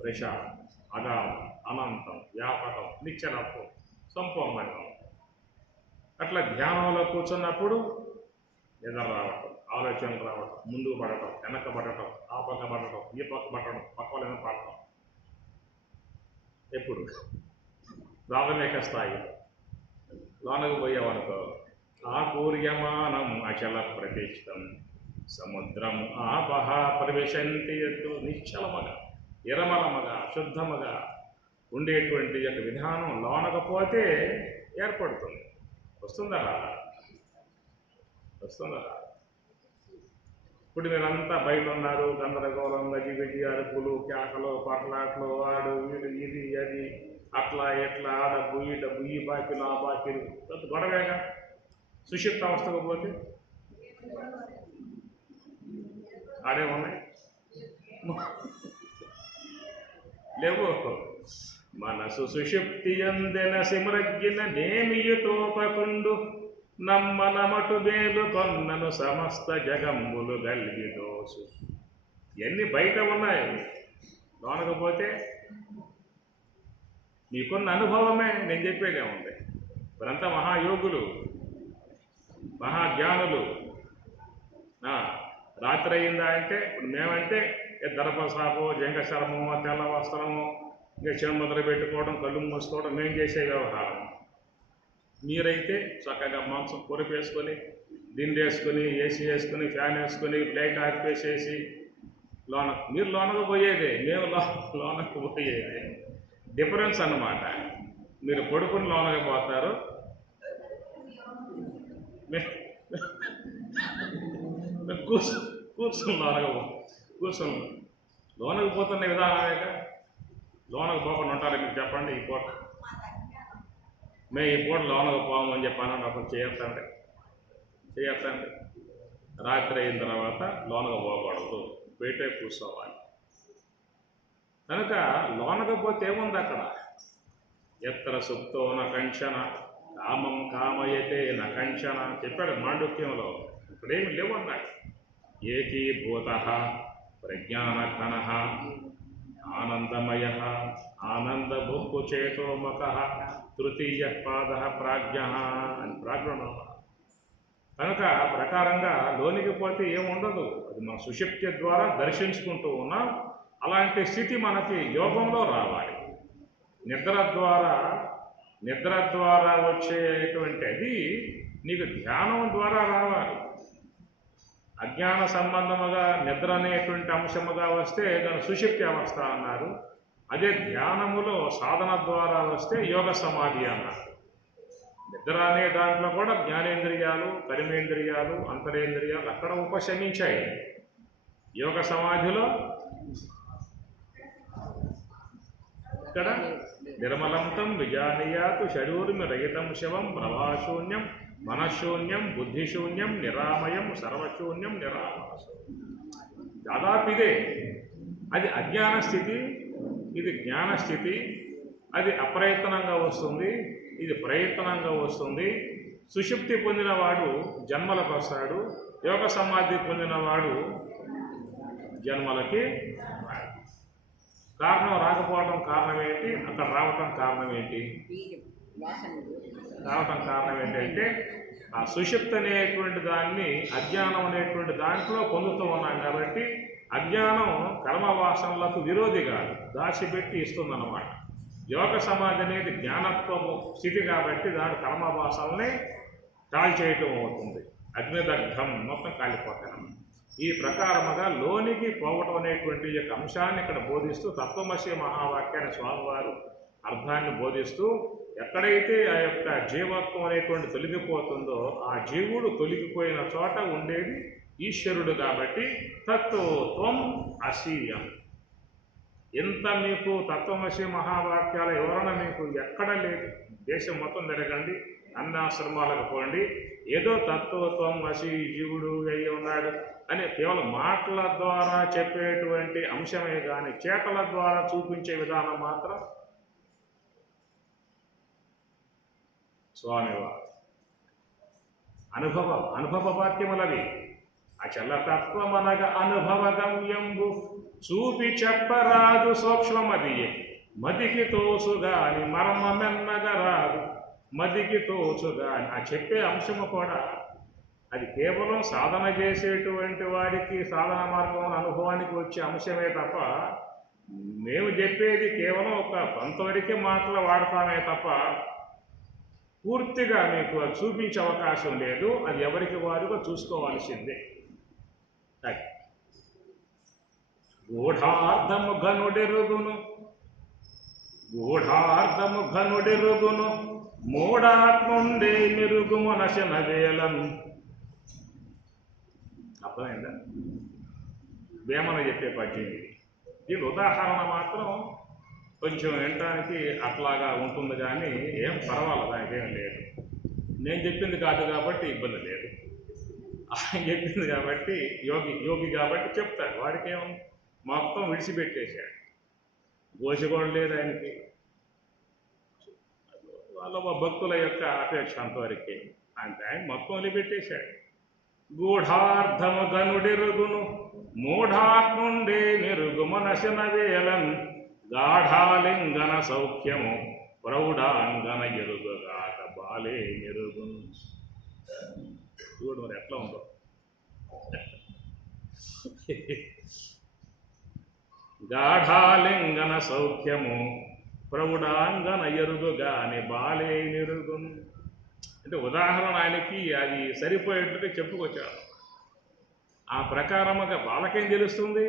ప్రశాంతం, అగాధం, అనంతం, వ్యాపకం, నిశ్చలత్వం, సంపూర్ణంగా. అట్లా ధ్యానంలో కూర్చున్నప్పుడు నిద్ర రావటం, ఆలోచనలు రావటం, ముందుకు పడటం, వెనక పడటం, ఆ పక్క పడటం, ఈ పక్క పడటం, పక్క వాళ్ళని పడటం. ఎప్పుడు ప్రాథమిక స్థాయి లోనకు పోయామనుకో, ఆ పూర్యమానం అచల ప్రతిష్టం సముద్రం ఆపహ ప్రవేశంతి ఎత్తు. నిశ్చలమగా, ఇరమలమగా, శుద్ధముగా ఉండేటువంటి యొక్క విధానం లోనకపోతే ఏర్పడుతుంది. వస్తుందా? ఇప్పుడు మీరంతా బయట ఉన్నారు, గందరగోళం, గజిబిజి, అరుపులు, కేకలు, పట్లాట్లు, వాడు వీడు, ఇది అది, అట్లా ఎట్లా, ఆ డబ్బు ఈ డబ్బు, ఈ బాకీలు ఆ బాకీలు, గొడవేగా. సుషిప్త అవస్థకు పోతే ఆడే ఉన్నాయి లేవు. మనసు సుషుప్తి అందెన సిమరగ్గిన నేమియుతోపకుండు నమ్మనమటు మేలు కొన్నను సమస్త జగంబులు గల్గి దోసు. ఇవన్నీ బయట ఉన్నాయి, లోనకపోతే మీకున్న అనుభవమే నేను చెప్పేదే ఉంది. ఇప్పుడంతా మహాయోగులు, మహాజ్ఞానులు. రాత్రి అయిందా అంటే ఇప్పుడు మేమంటే దర్భసాపో జంగశరమో తెల్ల వస్త్రమో ఇంకా చెమ్మదలు పెట్టుకోవడం కళ్ళు మూసుకోవడం మేము చేసే వ్యవహారం. మీరైతే చక్కగా మాంసం పొరిపేసుకొని దిండేసుకొని ఏసీ వేసుకొని ఫ్యాన్ వేసుకొని లైట్ ఆర్పేసేసి మీరు లోనకు పోయేదే, మేము లోనకు పోయేదే. డిఫరెన్స్ అన్నమాట. మీరు పడుకుని లోనకి పోతారు, కూర్చుని లోనకు పోతున్న విధానమేక. లోనకు పోకుండా ఉంటారు మీరు చెప్పండి. ఈ పూట మేము ఈ పూట లోనకు పోమని చెప్పాను అప్పుడు చేయొద్దండి. రాత్రి అయిన తర్వాత లోనకు పోకూడదు, బయటే కూర్చోవాలి. కనుక లోనకు పోతే ఏముంది అక్కడ? ఎత్ర సుప్తో నకంచన కామం కామయతే నకంచన చెప్పాడు మాండుక్యంలో. ఇక్కడేమి లేవు అన్నాడు. ఏకీభూత ప్రజ్ఞానఘన ఆనందమయ ఆనందభుక్కు చేతోమక తృతీయ పాద ప్రాజ్ఞ అని ప్రాజ్ఞ. కనుక ప్రకారంగా లోనికి పోతే ఏముండదు, అది మన సుషుప్తి ద్వారా దర్శించుకుంటూ ఉన్నాం. అలాంటి స్థితి మనకి యోగంలో రావాలి. నిద్ర ద్వారా వచ్చేటువంటి అది నీకు ధ్యానం ద్వారా రావాలి. అజ్ఞాన సంబంధముగా నిద్ర అనేటువంటి అంశముగా వస్తే దాని సుషుప్తి అవస్థ అన్నారు. అదే ధ్యానములో సాధన ద్వారా వస్తే యోగ సమాధి అన్నారు. నిద్ర అనే దాంట్లో కూడా జ్ఞానేంద్రియాలు, కర్మేంద్రియాలు, అంతరేంద్రియాలు అక్కడ ఉపశమించాయి. యోగ సమాధిలో ఇక్కడ నిర్మలంతం విజానీయాతు శరూర్మి రహితం శవం ప్రభాశూన్యం మనశూన్యం బుద్ధిశూన్యం నిరామయం సర్వశూన్యం నిరామయం. దాదాపు ఇదే. అది అజ్ఞాన స్థితి, ఇది జ్ఞానస్థితి. అది అప్రయత్నంగా వస్తుంది, ఇది ప్రయత్నంగా వస్తుంది. సుషుప్తి పొందినవాడు జన్మలకు వస్తాడు, యోగ సమాధి పొందినవాడు జన్మలకి. కారణం రాకపోవడం కారణం ఏంటి? అక్కడ రావటం కారణం ఏంటి? కారణం ఏంటంటే ఆ సుషుప్తి అనేటువంటి దాన్ని అజ్ఞానం అనేటువంటి దాంట్లో పొందుతూ ఉన్నాం కాబట్టి అజ్ఞానం కర్మవాసనలకు విరోధిగా దాచిపెట్టి ఇస్తుందన్నమాట. యోగ సమాధి అనేది జ్ఞానత్వము స్థితి కాబట్టి దాని కర్మవాసనల్ని కాల్చేయటం అవుతుంది. అగ్నిదగ్ధం మొత్తం కాలిపోతాను. ఈ ప్రకారముగా లోనికి పోవటం అనేటువంటి యొక్క అంశాన్ని ఇక్కడ బోధిస్తూ తత్వమసి మహావాక్యాన్ని స్వామివారు అర్థాన్ని బోధిస్తూ ఎక్కడైతే ఆ యొక్క జీవత్వం అనేటువంటి తొలగిపోతుందో ఆ జీవుడు తొలగిపోయిన చోట ఉండేది ఈశ్వరుడు కాబట్టి తత్వత్వం అసీయం. ఎంత మీకు తత్వమసి మహావాక్యాల వివరణ మీకు ఎక్కడ లేదు. దేశం మొత్తం తిరగండి, అన్నాశ్రమాలకు పోండి, ఏదో తత్వత్వం అసి జీవుడు అయ్యి ఉన్నాడు అని కేవలం మాటల ద్వారా చెప్పేటువంటి అంశమే కానీ చేతల ద్వారా చూపించే విధానం మాత్రం స్వామివారు అనుభవ వాక్యములవి. అచలతత్వమనగ అనుభవగమ్యంబు చూపి చెప్పరాదు సూక్ష్మమది మదికి తోసుగాని మర్మమెన్నగరాదు మదికి తోచుగాని. ఆ చెప్పే అంశము కూడా అది కేవలం సాధన చేసేటువంటి వారికి సాధన మార్గం అనుభవానికి వచ్చే అంశమే తప్ప మేము చెప్పేది కేవలం ఒక కొంతవరకే మాటలు వాడతామే తప్ప పూర్తిగా మీకు చూపించే అవకాశం లేదు. అది ఎవరికి వారుగా చూసుకోవాల్సిందే. గూఢార్థము ఘనుడెరుగును మూఢాత్ముండే మెరుగుము నశన వేలను. అర్థమైందా? వేమన చెప్పే పద్యం ఇది. దీని ఉదాహరణ మాత్రం కొంచెం వినటానికి అట్లాగా ఉంటుంది కానీ ఏం పర్వాలేదు, దానికి ఏం లేదు. నేను చెప్పింది కాదు కాబట్టి ఇబ్బంది లేదు, ఆయన చెప్పింది కాబట్టి యోగి కాబట్టి చెప్తాడు. వాడికి ఏమో మొత్తం విడిచిపెట్టేశాడు, గోసిగోడ లేదు ఆయనకి. వాళ్ళ భక్తుల యొక్క అపేక్ష అంతవరకే, ఆయన మొత్తం వదిలిపెట్టేశాడు. గూఢార్థము గనుడెరుగును మూఢాత్ముండే మెరుగుము నశన వేలన్ గాఢాలింగన సౌఖ్యము ప్రౌఢాంగన ఎరుగుగాక బాలే ఎరుగును. చూడు మరి ఎట్లా ఉందో. గాఢాలింగన సౌఖ్యము ప్రౌఢాంగన ఎరుగుగాని బాలే నిరుగును. అంటే ఉదాహరణ ఆయనకి అది సరిపోయేట్లుగా చెప్పుకొచ్చారు. ఆ ప్రకారముగా వాళ్ళకేం తెలుస్తుంది,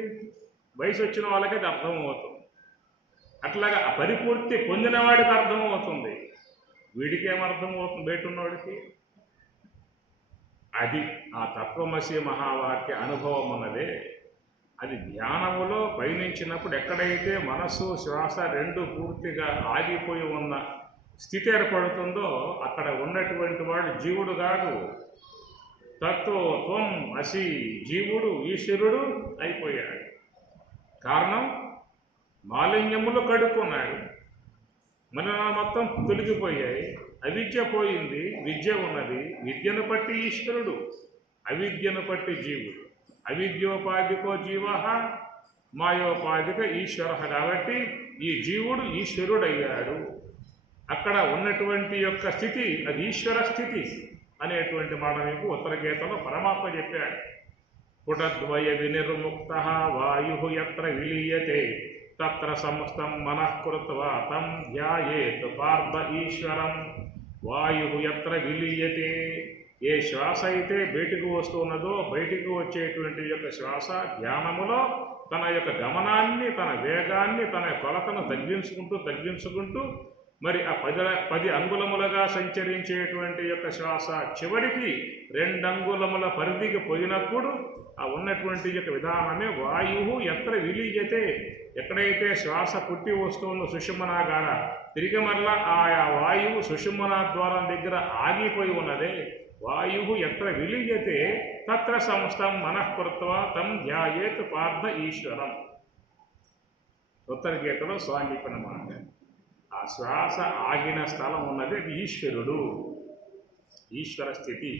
వయసు వచ్చిన వాళ్ళకైతే అర్థమవుతుంది. అట్లాగా ఆ పరిపూర్తి పొందిన వాడికి అర్థమవుతుంది, వీడికి ఏమర్థమవుతుంది బయట ఉన్నవాడికి. అది ఆ తత్వమసి మహావాక్య అనుభవం అన్నదే. అది ధ్యానములో పయనించినప్పుడు ఎక్కడైతే మనస్సు శ్వాస రెండు పూర్తిగా ఆగిపోయి ఉన్న స్థితి ఏర్పడుతుందో అక్కడ ఉన్నటువంటి వాడు జీవుడు కాదు, తత్వం అసి జీవుడు ఈశ్వరుడు అయిపోయాడు. కారణం మాలిన్యములు కడుక్కున్నాడు, మలినాలు మొత్తం తొలగిపోయాయి, అవిద్య పోయింది, విద్య ఉన్నది. విద్యను బట్టి ఈశ్వరుడు, అవిద్యను బట్టి జీవుడు. అవిద్యోపాధికో జీవ, మాయోపాధిక ఈశ్వర. కాబట్టి ఈ జీవుడు ఈశ్వరుడయ్యాడు. అక్కడ ఉన్నటువంటి యొక్క స్థితి అది ఈశ్వర స్థితి అనేటువంటి మాట మీకు ఉత్తర గీతలో పరమాత్మ చెప్పాడు. పుటద్వయ వినిర్ముక్త వాయు ఎత్ర విలీయతే తత్ర సమస్తం మనఃకృత్వా తం ధ్యాయేత్ పార్థ ఈశ్వరం. వాయు ఎత్ర విలీయతే, ఏ శ్వాస అయితే బయటికి వస్తున్నదో బయటికి వచ్చేటువంటి యొక్క శ్వాస ధ్యానములో తన యొక్క గమనాన్ని, తన వేగాన్ని, తన కొలతను తగ్గించుకుంటూ మరి ఆ 10 అంగుళములుగా సంచరించేటువంటి యొక్క శ్వాస చివరికి 2 అంగుళముల పరిధికి పోయినప్పుడు ఆ ఉన్నటువంటి యొక్క విధానమే వాయువు ఎత్ర విలీయతే. ఎక్కడైతే శ్వాస పుట్టి వస్తుందో సుషుమ్నాగాన తిరిగి మరలా ఆయా వాయువు సుషుమ్నా ద్వారం దగ్గర ఆగిపోయి ఉన్నదే, వాయువు ఎత్ర విలీయతే తత్ర సంస్థం మనఃకృత్వా తం ధ్యాయేత్ పార్థ ఈశ్వరం. ఉత్తర గీతలో స్వామి చెప్పిన మాట. ఆ శ్వాస ఆగిన స్థలం ఉన్నది అది ఈశ్వరుడు, ఈశ్వర స్థితి.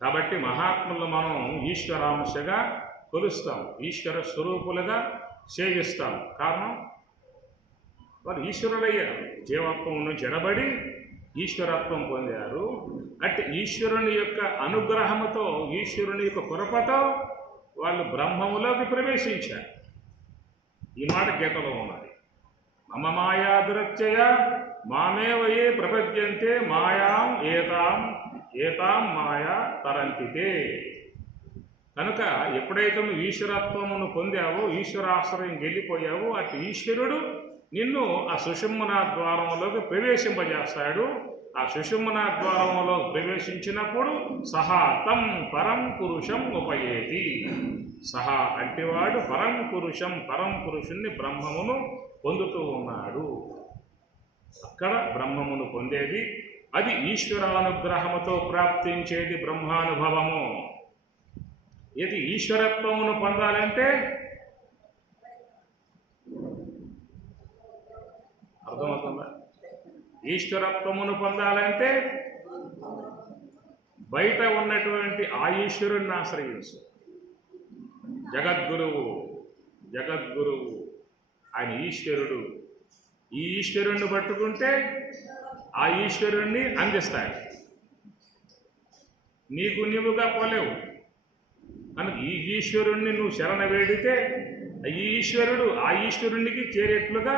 కాబట్టి మహాత్ములు మనం ఈశ్వరాంశగా కొలుస్తాం, ఈశ్వర స్వరూపులుగా సేవిస్తాం. కారణం వారు ఈశ్వరుడయ్యారు, జీవత్వం నుంచి ఎడబడి ఈశ్వరత్వం పొందారు. అంటే ఈశ్వరుని యొక్క అనుగ్రహముతో, ఈశ్వరుని యొక్క కృపతో వాళ్ళు బ్రహ్మములోకి ప్రవేశించారు. ఈ మాట గీతలో ఉన్నది. మమ మాయా దురత్యయ మామేవయే ప్రపద్యంతే మాయాం ఏతాం మాయా తరంతితే. కనుక ఎప్పుడైతే నువ్వు ఈశ్వరత్వమును పొందావో, ఈశ్వరాశ్రయం వెళ్ళిపోయావో, అటు ఈశ్వరుడు నిన్ను ఆ సుషుమ్నా ద్వారంలోకి ప్రవేశింపజేస్తాడు. ఆ సుషుమ్నా ద్వారంలో ప్రవేశించినప్పుడు సహా తం పరం పురుషం ఉపయేతి. సహా అంటివాడు పరం పురుషుణ్ణి బ్రహ్మమును పొందుతూ ఉన్నాడు. అక్కడ బ్రహ్మమును పొందేది అది ఈశ్వరానుగ్రహముతో ప్రాప్తించేది బ్రహ్మానుభవము. ఇది ఈశ్వరత్వమును పొందాలంటే అర్థమవుతుందా? ఈశ్వరత్వమును పొందాలంటే బయట ఉన్నటువంటి ఆ ఈశ్వరుణ్ణి ఆశ్రయించు. జగద్గురువు ఆయన ఈశ్వరుడు. ఈ ఈశ్వరుణ్ణి పట్టుకుంటే ఆ ఈశ్వరుణ్ణి అందిస్తాడు. నీకు నీవుగా పోలేవు కనుక ఈ ఈశ్వరుణ్ణి నువ్వు శరణ వేడితే ఈ ఈశ్వరుడు ఆ ఈశ్వరునికి చేరేట్లుగా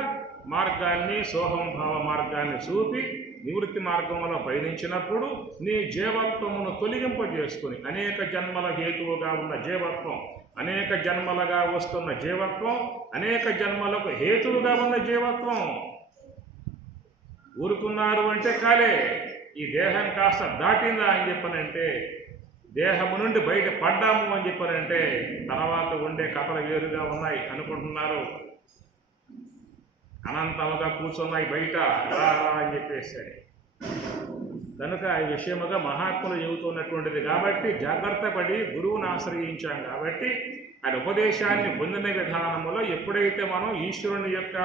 మార్గాన్ని, సోహంభావ మార్గాన్ని చూపి నివృత్తి మార్గంలో పయనించినప్పుడు నీ జీవత్వమును తొలగింపజేసుకుని అనేక జన్మల హేతువుగా ఉన్న జీవత్వం, అనేక జన్మలుగా వస్తున్న జీవత్వం, అనేక జన్మలకు హేతువుగా ఉన్న జీవత్వం ఊరుకున్నారు అంటే కాలే. ఈ దేహం కాస్త దాటిందా అని చెప్పనంటే, దేహము నుండి బయట పడ్డాము అని చెప్పనంటే తర్వాత ఉండే కథలు వేరుగా ఉన్నాయి అనుకుంటున్నారు. అనంతముగా కూర్చున్నాయి బయట రా అని చెప్పేసాడు. కనుక ఈ విషయముగా మహాత్ములు చెబుతున్నటువంటిది కాబట్టి జాగ్రత్త పడి గురువుని ఆశ్రయించాం. కాబట్టి ఆయన ఉపదేశాన్ని పొందిన విధానములో ఎప్పుడైతే మనం ఈశ్వరుని యొక్క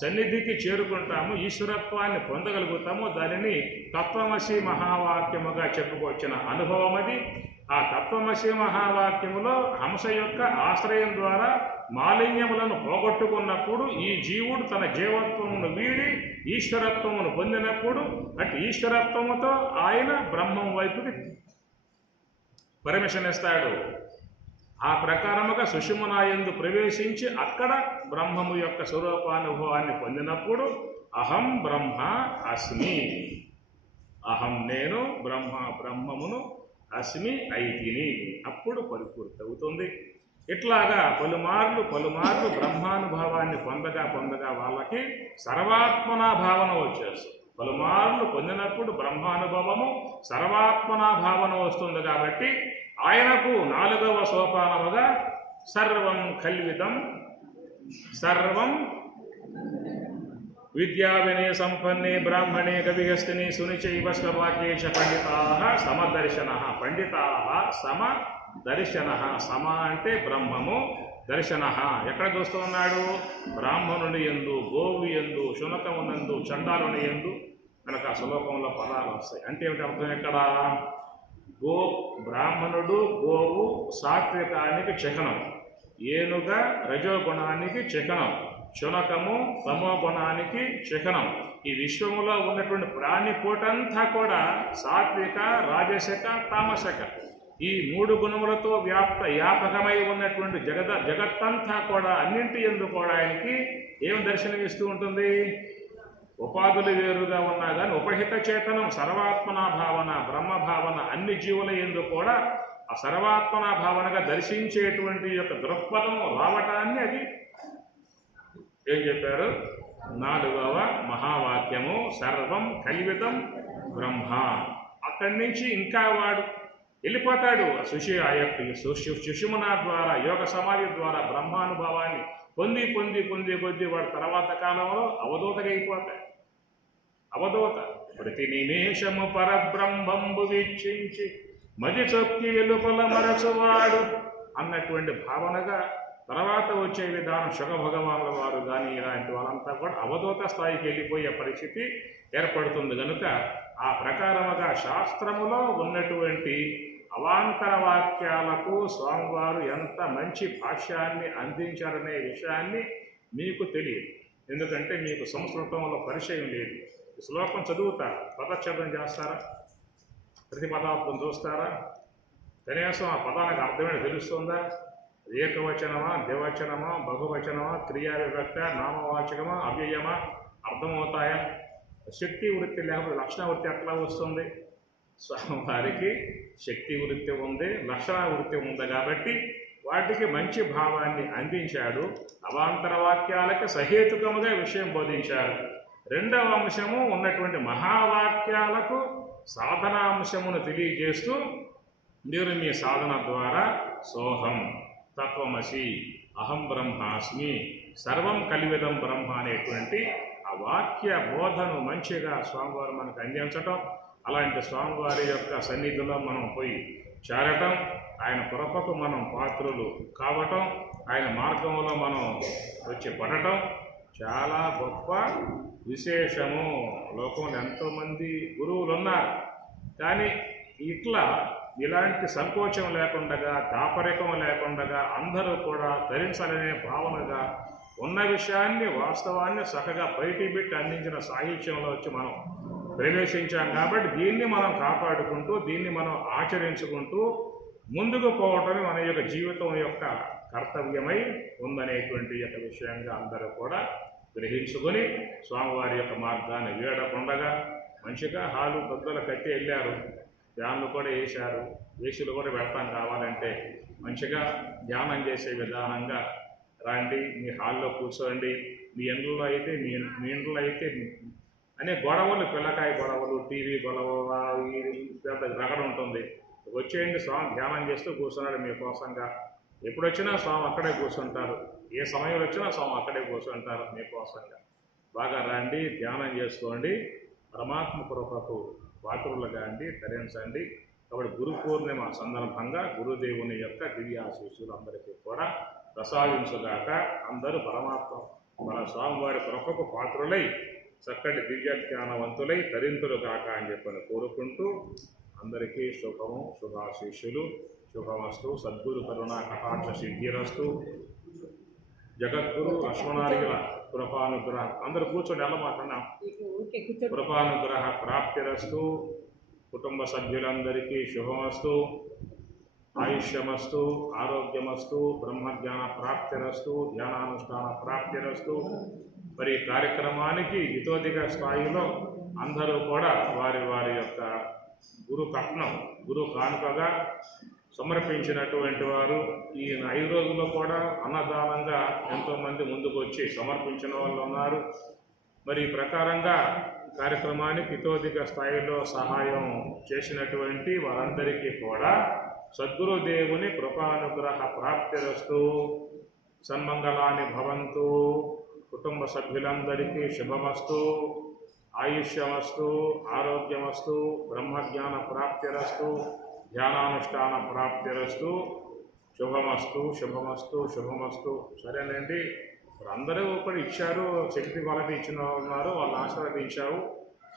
సన్నిధికి చేరుకుంటామో, ఈశ్వరత్వాన్ని పొందగలుగుతామో దానిని తత్వమసి మహావాక్యముగా చెప్పుకొచ్చిన అనుభవం అది. ఆ తత్వమసి మహావాక్యములో హంస యొక్క ఆశ్రయం ద్వారా మాలిన్యములను పోగొట్టుకున్నప్పుడు ఈ జీవుడు తన జీవత్వమును వీడి ఈశ్వరత్వమును పొందినప్పుడు అటు ఈశ్వరత్వముతో ఆయన బ్రహ్మం వైపుకి పర్మిషన్ ఇస్తాడు. ఆ ప్రకారముగా సుషుమ్నాయందు ప్రవేశించి అక్కడ బ్రహ్మము యొక్క స్వరూపానుభవాన్ని పొందినప్పుడు అహం బ్రహ్మ అస్మి, అహం నేను బ్రహ్మమును అస్మి అయితిని, అప్పుడు పరిపూర్తి అవుతుంది. ఇట్లాగా పలుమార్లు బ్రహ్మానుభవాన్ని పొందగా వాళ్ళకి సర్వాత్మనా భావన వచ్చేస్తుంది. పలుమార్లు పొందినప్పుడు బ్రహ్మానుభవము సర్వాత్మనా భావన వస్తుంది. కాబట్టి ఆయనకు 4వ సోపానముగా సర్వం కల్వితం సర్వం విద్యా వినయ సంపన్నే బ్రాహ్మణే కవిహస్తిని సునిచైవ శ్రవాకేశ పండితా సమదర్శన. పండితా సమదర్శన. సమ అంటే బ్రహ్మము, దర్శన ఎక్కడ చూస్తూ ఉన్నాడు? బ్రాహ్మణుని యందు, గోవు యందు, శునకమునందు, చండాలుని యందు. కనుక ఆ శ్లోకంలో పదాలు వస్తాయి. అంటే ఏమిటి అర్థం? ఎక్కడ బ్రాహ్మణుడు, గోవు సాత్వికానికి చిహ్నం, ఏనుగ రజోగుణానికి చిహ్నం, శునకము తమో గుణానికి చిహ్నం. ఈ విశ్వములో ఉన్నటువంటి ప్రాణికోటంతా కూడా సాత్విక, రాజసిక, తామసిక ఈ 3 గుణములతో వ్యాపకమై ఉన్నటువంటి జగత్తంతా కూడా అన్నింటి యందు కూడా ఆయనకి ఏం దర్శనమిస్తూ ఉంటుంది? ఉపాధులు వేరుగా ఉన్నా కానీ ఉపహిత చేతనం సర్వాత్మనా భావన, బ్రహ్మభావన అన్ని జీవుల యందు కూడా ఆ సర్వాత్మనా భావనగా దర్శించేటువంటి యొక్క దృక్పథం రావటాన్ని అది ఏం చెప్పారు? 4వ మహావాక్యము సర్వం కల్వితం బ్రహ్మ. అక్కడి నుంచి ఇంకా వాడు వెళ్ళిపోతాడు. సుషుమ్నా ద్వారా, యోగ సమాధి ద్వారా బ్రహ్మానుభవాన్ని పొంది వాడు తర్వాత కాలంలో అవధూతగా అయిపోతాడు. అవధూత ప్రతి నిమేషము పరబ్రహ్మంబు వీక్షించి మది చొక్కి వెలుపల మరచువాడు అన్నటువంటి భావనగా తర్వాత వచ్చే విధానం శుగ భగవానుల వారు కానీ ఇలాంటి వాళ్ళంతా కూడా అవధూత స్థాయికి వెళ్ళిపోయే పరిస్థితి ఏర్పడుతుంది. కనుక ఆ ప్రకారముగా శాస్త్రములో ఉన్నటువంటి అవాంతర వాక్యాలకు స్వామివారు ఎంత మంచి భాష్యాన్ని అందించారనే విషయాన్ని మీకు తెలియదు. ఎందుకంటే మీకు సంస్కృతంలో పరిచయం లేదు. ఈ శ్లోకం చదువుతారా? పదచ్ఛేదం చేస్తారా? ప్రతి పదార్థం చూస్తారా? కనీసం ఆ పదానికి అర్థమేంటో తెలుస్తుందా? ఏకవచనమా, ద్వివచనమా, బహువచనమా, క్రియా విభక్త, నామవాచకమా, అవ్యయమా అర్థమవుతాయా? శక్తి వృత్తి లేకపోతే లక్షణ వృత్తి ఎట్లా వస్తుంది? స్వామివారికి శక్తి వృత్తి ఉంది, లక్షణ వృత్తి ఉంది. కాబట్టి వాటికి మంచి భావాన్ని అందించాడు. అవాంతర వాక్యాలకి సహేతుకముగా విషయం బోధించారు. 2వ అంశము ఉన్నటువంటి మహావాక్యాలకు సాధనాంశమును తెలియజేస్తూ మీరు మీ సాధన ద్వారా సోహం, తత్వమసి, అహం బ్రహ్మాస్మి, సర్వం కలివిదం బ్రహ్మ అనేటువంటి ఆ వాక్య బోధను మంచిగా స్వామివారు మనకు అందించటం, అలాంటి స్వామివారి యొక్క సన్నిధిలో మనం పోయి చేరటం, ఆయన కృపకు మనం పాత్రులు కావటం, ఆయన మార్గంలో మనం వచ్చి పడటం చాలా గొప్ప విశేషము. లోకంలో ఎంతోమంది గురువులు ఉన్నారు, కానీ ఇలాంటి సంకోచం లేకుండా, దాపరికం లేకుండా అందరూ కూడా ధరించాలనే భావనగా ఉన్న విషయాన్ని, వాస్తవాన్ని చక్కగా బయటికి పెట్టి అందించిన సాహిత్యంలో వచ్చి మనం ప్రవేశించాం. కాబట్టి దీన్ని మనం కాపాడుకుంటూ, దీన్ని మనం ఆచరించుకుంటూ ముందుకు పోవటమే మన యొక్క జీవితం యొక్క కర్తవ్యమై ఉందనేటువంటి యొక్క విషయంగా అందరూ కూడా గ్రహించుకొని స్వామివారి యొక్క మార్గాన్ని వీడకుండగా మంచిగా హాలు బద్దలు కట్టి వెళ్ళారు. ఫ్యాన్లు కూడా వేశారు, ఏసీలు కూడా పెడతాం. కావాలంటే మంచిగా ధ్యానం చేసే విధానంగా రండి, మీ హాల్లో కూర్చోండి. మీ ఇండ్లలో అయితే మీ ఇండ్లలో అయితే అనే గొడవలు, పిల్లకాయ గొడవలు, టీవీ గొడవ, పెద్ద రగడ ఉంటుంది. వచ్చేయండి, స్వామి ధ్యానం చేస్తూ కూర్చున్నాడు మీకోసంగా. ఎప్పుడు వచ్చినా స్వామి అక్కడే కూర్చుంటారు, ఏ సమయంలో వచ్చినా స్వామి అక్కడే కూర్చుంటారు మీకోసంగా. బాగా రండి, ధ్యానం చేసుకోండి, పరమాత్మ కృపకు పాత్రులుగా అండి ధరించండి. కాబట్టి గురు పూర్ణిమ సందర్భంగా గురుదేవుని యొక్క దివ్యాశీస్సులు అందరికీ కూడా ప్రసాదించుగాక. అందరూ పరమాత్మ మన స్వామివారి కృపకు పాత్రులై చక్కటి దివ్య జ్ఞానవంతులై తరింతులుగాక అని చెప్పని కోరుకుంటూ అందరికీ శుభము, శుభాశీస్సులు, శుభమస్తు. సద్గురు కరుణ కటాక్ష సిద్ధిరస్తు. జగద్గురు లక్ష్మణాదిగల కృపానుగ్రహ, అందరూ కూర్చొని ఎలా మాట్లాడినా, కృపానుగ్రహ ప్రాప్తిరస్తు. కుటుంబ సభ్యులందరికీ శుభమస్తు. ఆయుష్యమస్తు, ఆరోగ్యమస్తు, బ్రహ్మజ్ఞాన ప్రాప్తిరస్తు, ధ్యానానుష్ఠాన ప్రాప్తిరస్తు. మరి ఈ కార్యక్రమానికి ఇతోధిక స్థాయిలో అందరూ కూడా వారి వారి యొక్క గురు కట్నం, గురు కానుకగా సమర్పించినటువంటి వారు ఈ 5 రోజుల్లో కూడా అన్నదానంగా ఎంతోమంది ముందుకు వచ్చి సమర్పించిన వాళ్ళు ఉన్నారు. మరి ఈ ప్రకారంగా కార్యక్రమానికి ఇతోధిక స్థాయిలో సహాయం చేసినటువంటి వారందరికీ కూడా సద్గురుదేవుని కృపానుగ్రహ ప్రాప్తిరస్తు, సన్మంగళాని భవంతు, కుటుంబ సభ్యులందరికీ శుభమస్తు, ఆయుష్యమస్తు, ఆరోగ్యమస్తు, బ్రహ్మజ్ఞాన ప్రాప్తిరస్తు, ధ్యానానుష్ఠాన ప్రాప్తిరస్తు, శుభమస్తు, శుభమస్తు, శుభమస్తు. సరేనండి, ఇప్పుడు అందరూ కూడా ఇచ్చారు, శక్తి వాళ్ళకి ఇచ్చిన ఉన్నారు, వాళ్ళు ఆశీర్వదించారు.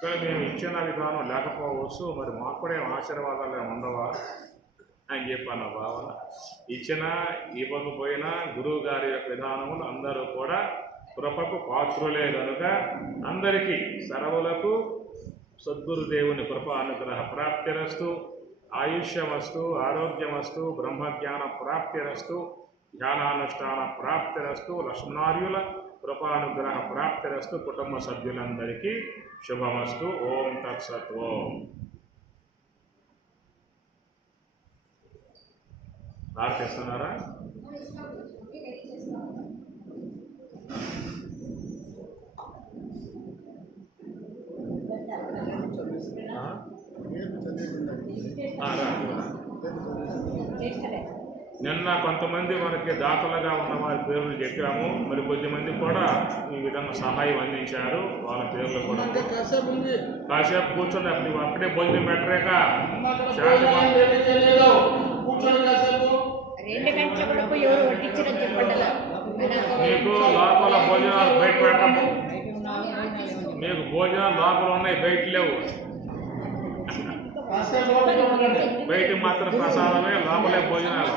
కానీ మేము ఇచ్చిన విధానం లేకపోవచ్చు, మరి మాకు కూడా ఏం ఆశీర్వాదాలు ఏమి ఉండవా అని చెప్పాను భావన. ఇచ్చినా ఇవ్వకపోయినా గురువు గారి యొక్క విధానములు అందరూ కూడా కృపకు పాత్రులే కనుక అందరికీ సర్వులకు సద్గురుదేవుని కృప అనుగ్రహ ప్రాప్తిరస్తు, ఆయుష్యమస్తు, ఆరోగ్యమస్తు, బ్రహ్మజ్ఞాన ప్రాప్తిరస్తు, ధ్యానానుష్ఠాన ప్రాప్తిరస్తు, లక్ష్మణార్యుల కృపానుగ్రహ ప్రాప్తిరస్తు, కుటుంబ సభ్యులందరికీ శుభమస్తు. ఓం తత్సత్. ఓం ప్రార్థిస్తున్నారా? నిన్న కొంతమంది మనకి దాతలుగా ఉన్న వారి పేర్లు చెప్పాము. మరి కొద్దిమంది కూడా ఈ విధంగా సహాయం అందించారు. వాళ్ళ పేర్లు కూడా కాసేపు కూర్చొని అప్పుడే భోజనం పెట్టలేక మీకు లోపల భోజనాలు బయట పెట్టడం, మీకు భోజనాలు లోపల ఉన్నాయి, బయట లేవు. బయట మాత్రం ప్రసాదమే, లోపలే భోజనాలు.